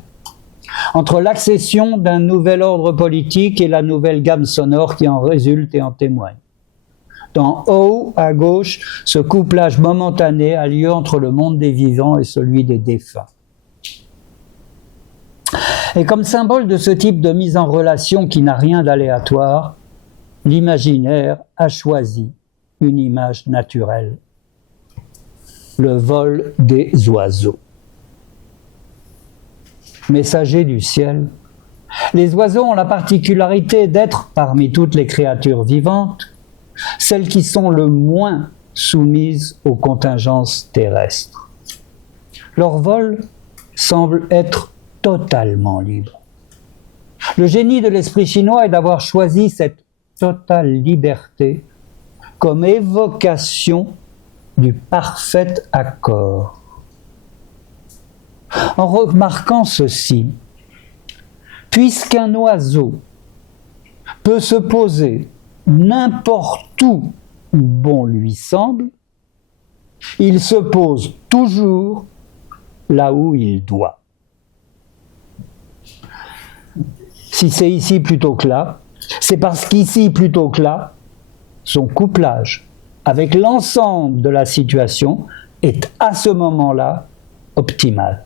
entre l'accession d'un nouvel ordre politique et la nouvelle gamme sonore qui en résulte et en témoigne. Dans O, à gauche, ce couplage momentané a lieu entre le monde des vivants et celui des défunts. Et comme symbole de ce type de mise en relation qui n'a rien d'aléatoire, l'imaginaire a choisi une image naturelle. Le vol des oiseaux. Messagers du ciel, les oiseaux ont la particularité d'être, parmi toutes les créatures vivantes, celles qui sont le moins soumises aux contingences terrestres. Leur vol semble être totalement libre. Le génie de l'esprit chinois est d'avoir choisi cette totale liberté comme évocation du parfait accord. En remarquant ceci, puisqu'un oiseau peut se poser n'importe où bon lui semble, il se pose toujours là où il doit. Si c'est ici plutôt que là, c'est parce qu'ici plutôt que là, son couplage avec l'ensemble de la situation est à ce moment-là optimal.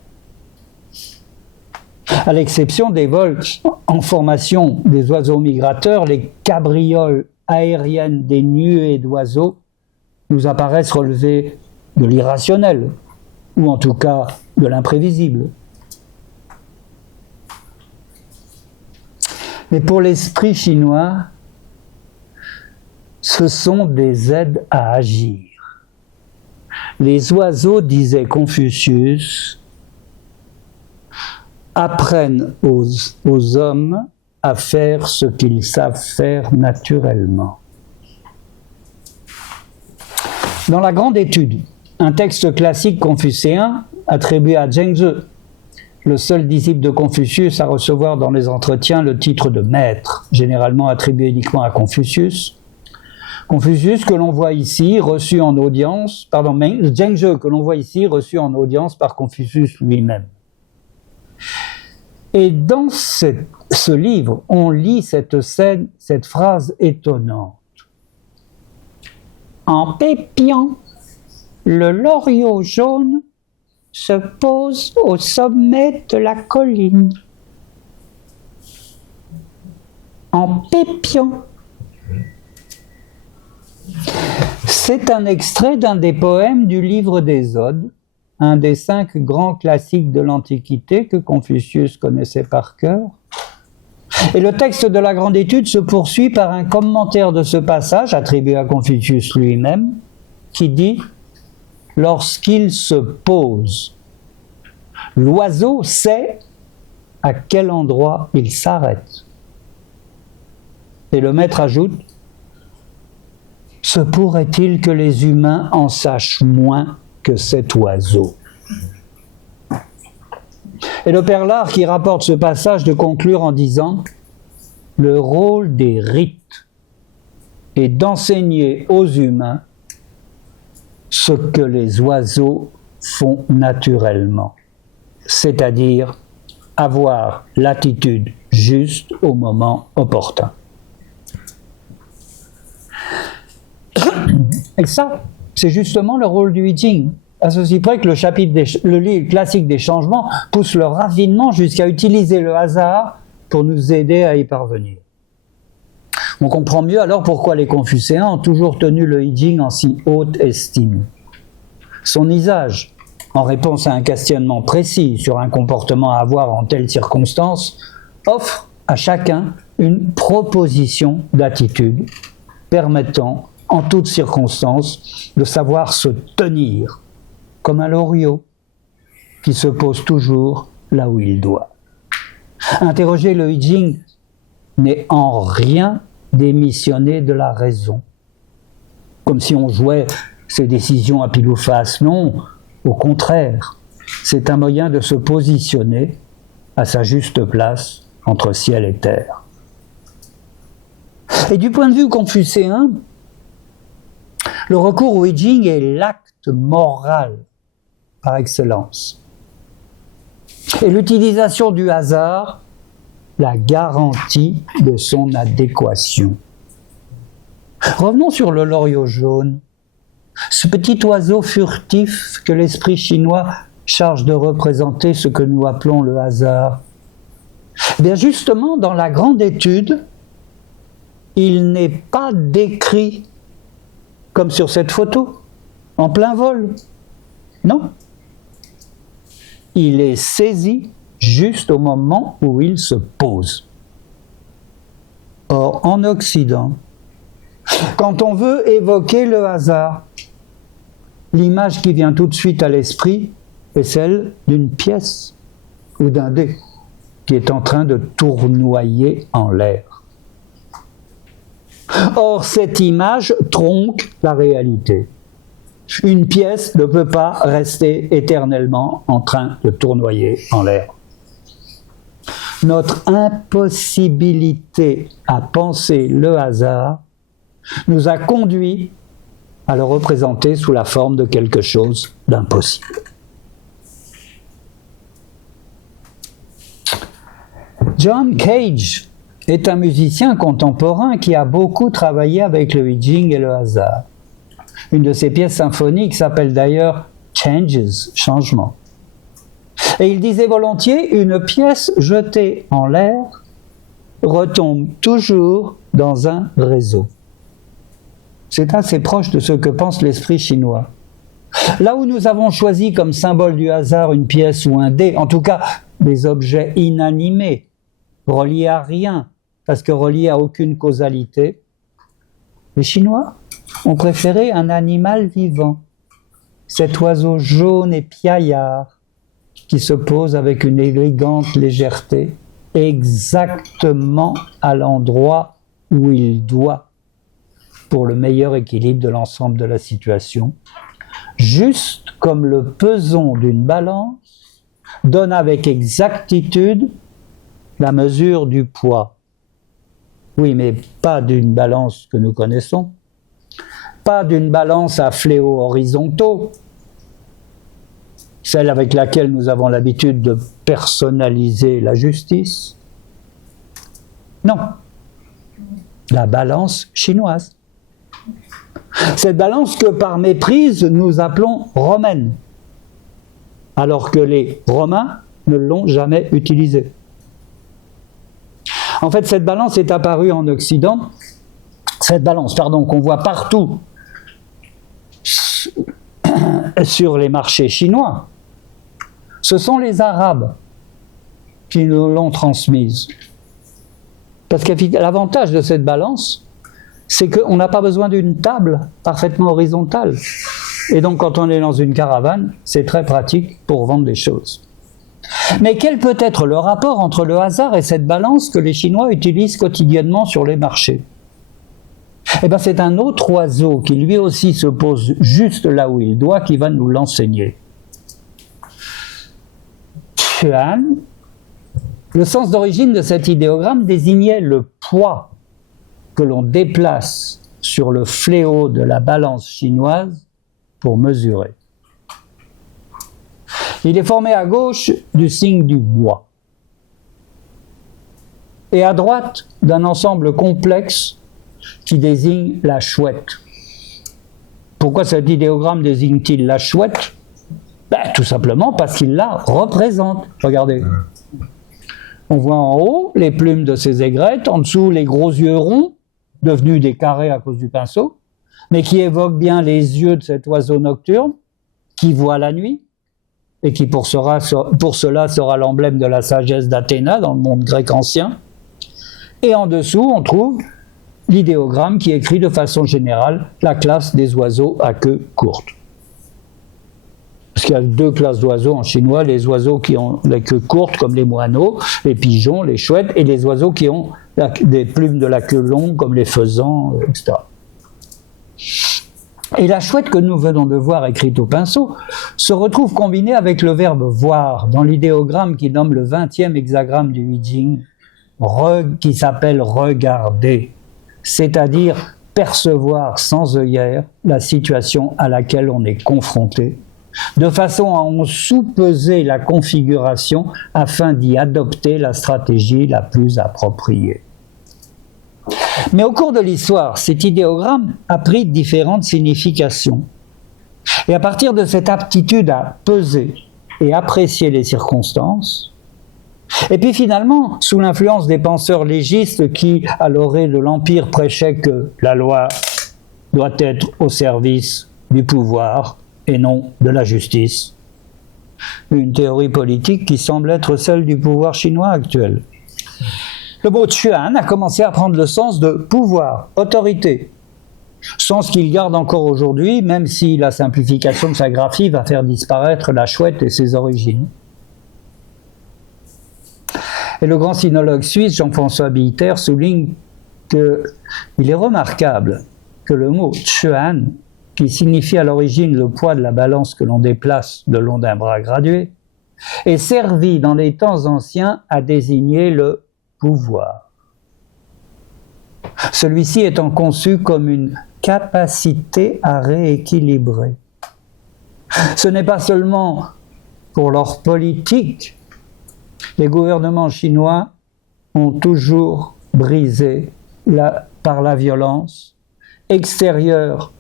À l'exception des vols en formation des oiseaux migrateurs, les cabrioles aériennes des nuées d'oiseaux nous apparaissent relever de l'irrationnel, ou en tout cas de l'imprévisible. Mais pour l'esprit chinois, ce sont des aides à agir. Les oiseaux, disait Confucius, apprennent aux hommes à faire ce qu'ils savent faire naturellement. Dans la Grande Étude, un texte classique confucéen attribué à Zhengzhi, le seul disciple de Confucius à recevoir dans les entretiens le titre de maître, généralement attribué uniquement à Confucius. Confucius, que l'on voit ici, reçu en audience, Zhengzhi, que l'on voit ici, reçu en audience par Confucius lui-même. Et dans ce livre, on lit cette scène, cette phrase étonnante. En pépiant, le loriot jaune se pose au sommet de la colline. En pépiant. C'est un extrait d'un des poèmes du livre des Odes, un des 5 grands classiques de l'Antiquité que Confucius connaissait par cœur. Et le texte de la Grande Étude se poursuit par un commentaire de ce passage, attribué à Confucius lui-même, qui dit « Lorsqu'il se pose, l'oiseau sait à quel endroit il s'arrête. » Et le maître ajoute « Se pourrait-il que les humains en sachent moins que cet oiseau ?» Et le père Lard, qui rapporte ce passage, de conclure en disant « Le rôle des rites est d'enseigner aux humains ce que les oiseaux font naturellement, c'est-à-dire avoir l'attitude juste au moment opportun. » Et ça, c'est justement le rôle du I Ching. À ceci près que le livre classique des changements pousse le raffinement jusqu'à utiliser le hasard pour nous aider à y parvenir. On comprend mieux alors pourquoi les Confucéens ont toujours tenu le I Ching en si haute estime. Son usage, en réponse à un questionnement précis sur un comportement à avoir en telle circonstance, offre à chacun une proposition d'attitude permettant, en toutes circonstances, de savoir se tenir, comme un loriot qui se pose toujours là où il doit. Interroger le I Ching n'est en rien démissionner de la raison, comme si on jouait ses décisions à pile ou face. Non, au contraire, c'est un moyen de se positionner à sa juste place entre ciel et terre. Et du point de vue confucéen, le recours au I Ching est l'acte moral par excellence. Et l'utilisation du hasard, la garantie de son adéquation. Revenons sur le loriot jaune, ce petit oiseau furtif que l'esprit chinois charge de représenter ce que nous appelons le hasard. Bien justement, dans la Grande Étude, il n'est pas décrit comme sur cette photo, en plein vol. Non. Il est saisi juste au moment où il se pose. Or, en Occident, quand on veut évoquer le hasard, l'image qui vient tout de suite à l'esprit est celle d'une pièce ou d'un dé qui est en train de tournoyer en l'air. Or, cette image tronque la réalité. Une pièce ne peut pas rester éternellement en train de tournoyer en l'air. Notre impossibilité à penser le hasard nous a conduits à le représenter sous la forme de quelque chose d'impossible. John Cage est un musicien contemporain qui a beaucoup travaillé avec le I Ching et le hasard. Une de ses pièces symphoniques s'appelle d'ailleurs « Changes », changement. Et il disait volontiers, une pièce jetée en l'air retombe toujours dans un réseau. C'est assez proche de ce que pense l'esprit chinois. Là où nous avons choisi comme symbole du hasard une pièce ou un dé, en tout cas des objets inanimés, reliés à rien, parce que reliés à aucune causalité, les Chinois ont préféré un animal vivant, cet oiseau jaune et piaillard qui se pose avec une élégante légèreté, exactement à l'endroit où il doit. pour le meilleur équilibre de l'ensemble de la situation, juste comme le pesant d'une balance donne avec exactitude la mesure du poids. Oui, mais pas d'une balance que nous connaissons, pas d'une balance à fléaux horizontaux, celle avec laquelle nous avons l'habitude de personnaliser la justice. Non, la balance chinoise. Cette balance que par méprise nous appelons romaine, alors que les Romains ne l'ont jamais utilisée. En fait, cette balance est apparue en Occident, qu'on voit partout sur les marchés chinois. Ce sont les Arabes qui nous l'ont transmise. Parce que l'avantage de cette balance, c'est qu'on n'a pas besoin d'une table parfaitement horizontale. Et donc, quand on est dans une caravane, c'est très pratique pour vendre des choses. Mais quel peut être le rapport entre le hasard et cette balance que les Chinois utilisent quotidiennement sur les marchés? Eh bien, c'est un autre oiseau qui lui aussi se pose juste là où il doit qui va nous l'enseigner. Chuan, le sens d'origine de cet idéogramme désignait le poids que l'on déplace sur le fléau de la balance chinoise pour mesurer. Il est formé à gauche du signe du bois et à droite d'un ensemble complexe qui désigne la chouette. Pourquoi cet idéogramme désigne-t-il la chouette? Tout simplement parce qu'il la représente. Regardez. On voit en haut les plumes de ses aigrettes, en dessous les gros yeux ronds, devenus des carrés à cause du pinceau, mais qui évoquent bien les yeux de cet oiseau nocturne qui voit la nuit et qui pour cela sera l'emblème de la sagesse d'Athéna dans le monde grec ancien. Et en dessous, on trouve l'idéogramme qui écrit de façon générale la classe des oiseaux à queue courte. Parce qu'il y a deux classes d'oiseaux en chinois, les oiseaux qui ont la queue courte comme les moineaux, les pigeons, les chouettes, et les oiseaux qui ont des plumes de la queue longue comme les faisans, etc. Et la chouette que nous venons de voir écrite au pinceau se retrouve combinée avec le verbe voir dans l'idéogramme qui nomme le 20e hexagramme du I Ching, qui s'appelle regarder, c'est-à-dire percevoir sans œillère la situation à laquelle on est confronté, de façon à en sous-peser la configuration afin d'y adopter la stratégie la plus appropriée. Mais au cours de l'histoire, cet idéogramme a pris différentes significations. Et à partir de cette aptitude à peser et apprécier les circonstances, et puis finalement, sous l'influence des penseurs légistes qui, à l'orée de l'Empire, prêchaient que la loi doit être au service du pouvoir et non de la justice. Une théorie politique qui semble être celle du pouvoir chinois actuel. Le mot Chuan a commencé à prendre le sens de pouvoir, autorité, sens qu'il garde encore aujourd'hui, même si la simplification de sa graphie va faire disparaître la chouette et ses origines. Et le grand sinologue suisse Jean-François Billeter souligne qu'il est remarquable que le mot Chuan, qui signifie à l'origine le poids de la balance que l'on déplace le long d'un bras gradué, est servi dans les temps anciens à désigner le pouvoir. Celui-ci étant conçu comme une capacité à rééquilibrer. Ce n'est pas seulement pour leur politique. Les gouvernements chinois ont toujours brisé par la violence extérieure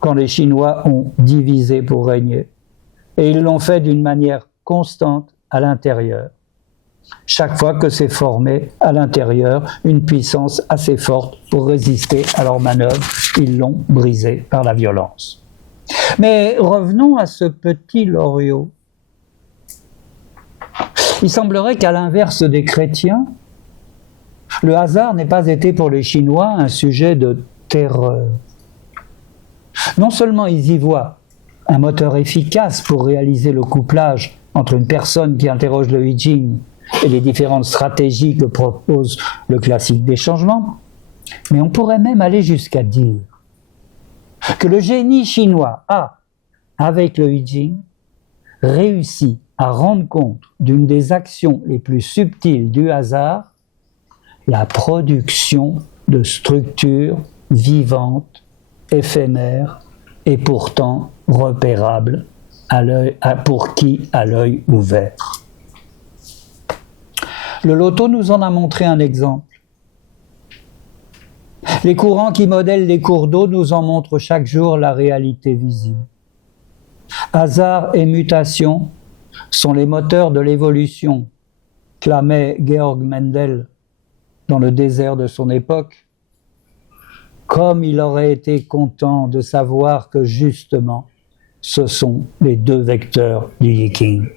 quand les Chinois ont divisé pour régner. Et ils l'ont fait d'une manière constante à l'intérieur. Chaque fois que s'est formée à l'intérieur une puissance assez forte pour résister à leurs manœuvres, ils l'ont brisée par la violence. Mais revenons à ce petit Loriot. Il semblerait qu'à l'inverse des chrétiens, le hasard n'ait pas été pour les Chinois un sujet de terreur. Non seulement ils y voient un moteur efficace pour réaliser le couplage entre une personne qui interroge le I Ching et les différentes stratégies que propose le classique des changements, Mais on pourrait même aller jusqu'à dire que le génie chinois a, avec le I Ching, réussi à rendre compte d'une des actions les plus subtiles du hasard, la production de structures vivantes, éphémères et pourtant repérables pour qui à l'œil ouvert. Le loto nous en a montré un exemple. Les courants qui modèlent les cours d'eau nous en montrent chaque jour la réalité visible. Hasard et mutation sont les moteurs de l'évolution, clamait Georg Mendel dans le désert de son époque. Comme il aurait été content de savoir que justement, ce sont les deux vecteurs du Yiking.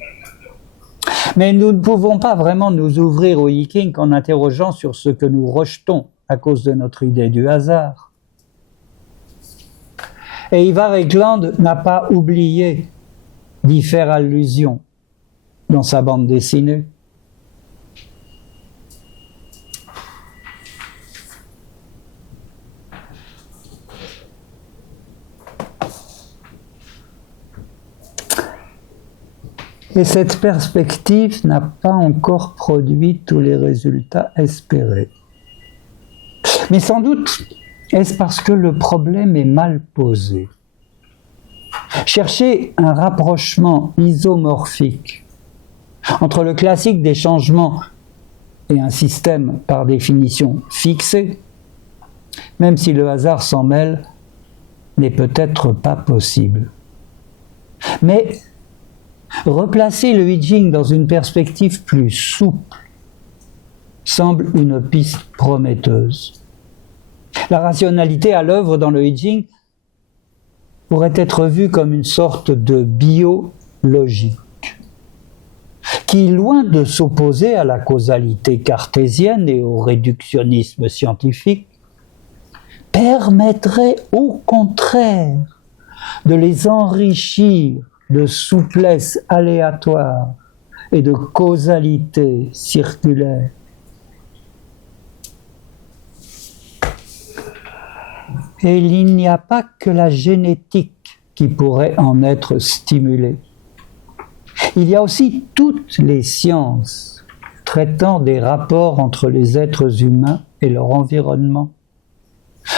Mais nous ne pouvons pas vraiment nous ouvrir au Yiking en interrogeant sur ce que nous rejetons à cause de notre idée du hasard. Et Ivar Ekland n'a pas oublié d'y faire allusion dans sa bande dessinée. Et cette perspective n'a pas encore produit tous les résultats espérés. Mais sans doute est-ce parce que le problème est mal posé. Chercher un rapprochement isomorphique entre le classique des changements et un système par définition fixé, même si le hasard s'en mêle, n'est peut-être pas possible. Mais replacer le I Ching dans une perspective plus souple semble une piste prometteuse. La rationalité à l'œuvre dans le I Ching pourrait être vue comme une sorte de biologique qui, loin de s'opposer à la causalité cartésienne et au réductionnisme scientifique, permettrait au contraire de les enrichir de souplesse aléatoire et de causalité circulaire. Et il n'y a pas que la génétique qui pourrait en être stimulée. Il y a aussi toutes les sciences traitant des rapports entre les êtres humains et leur environnement.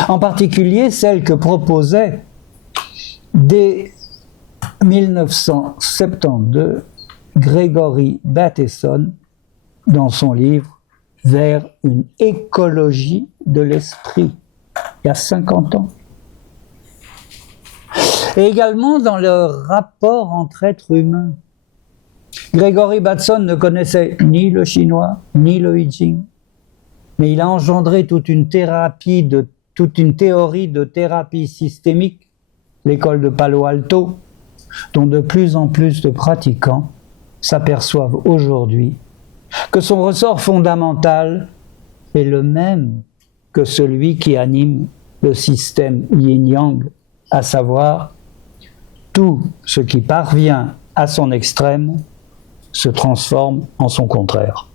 En particulier celles que proposait dès 1972 Gregory Bateson dans son livre « Vers une écologie de l'esprit ». Il y a 50 ans. Et également dans le rapport entre êtres humains. Gregory Bateson ne connaissait ni le chinois, ni le I Ching, mais il a engendré toute une théorie de thérapie systémique, l'école de Palo Alto, dont de plus en plus de pratiquants s'aperçoivent aujourd'hui que son ressort fondamental est le même que celui qui anime le système yin-yang, à savoir tout ce qui parvient à son extrême se transforme en son contraire.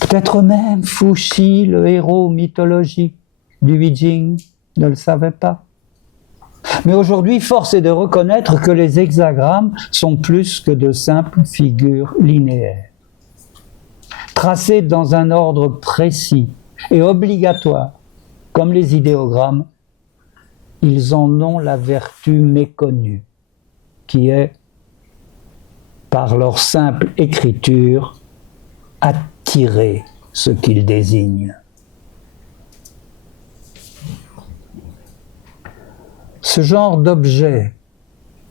Peut-être même Fuxi, le héros mythologique du I Ching, ne le savait pas. Mais aujourd'hui, force est de reconnaître que les hexagrammes sont plus que de simples figures linéaires. Tracés dans un ordre précis et obligatoire, comme les idéogrammes, ils en ont la vertu méconnue, qui est, par leur simple écriture, attirer ce qu'ils désignent. Ce genre d'objet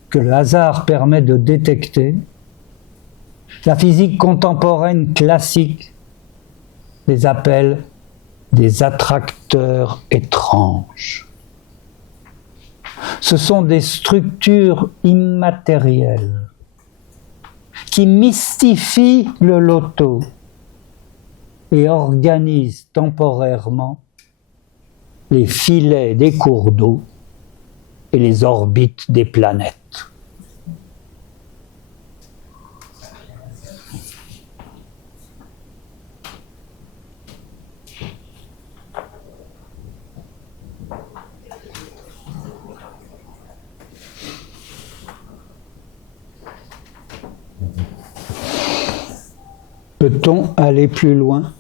que le hasard permet de détecter, la physique contemporaine classique les appelle des attracteurs étranges. Ce sont des structures immatérielles qui mystifient le loto et organisent temporairement les filets des cours d'eau et les orbites des planètes. Peut-on aller plus loin?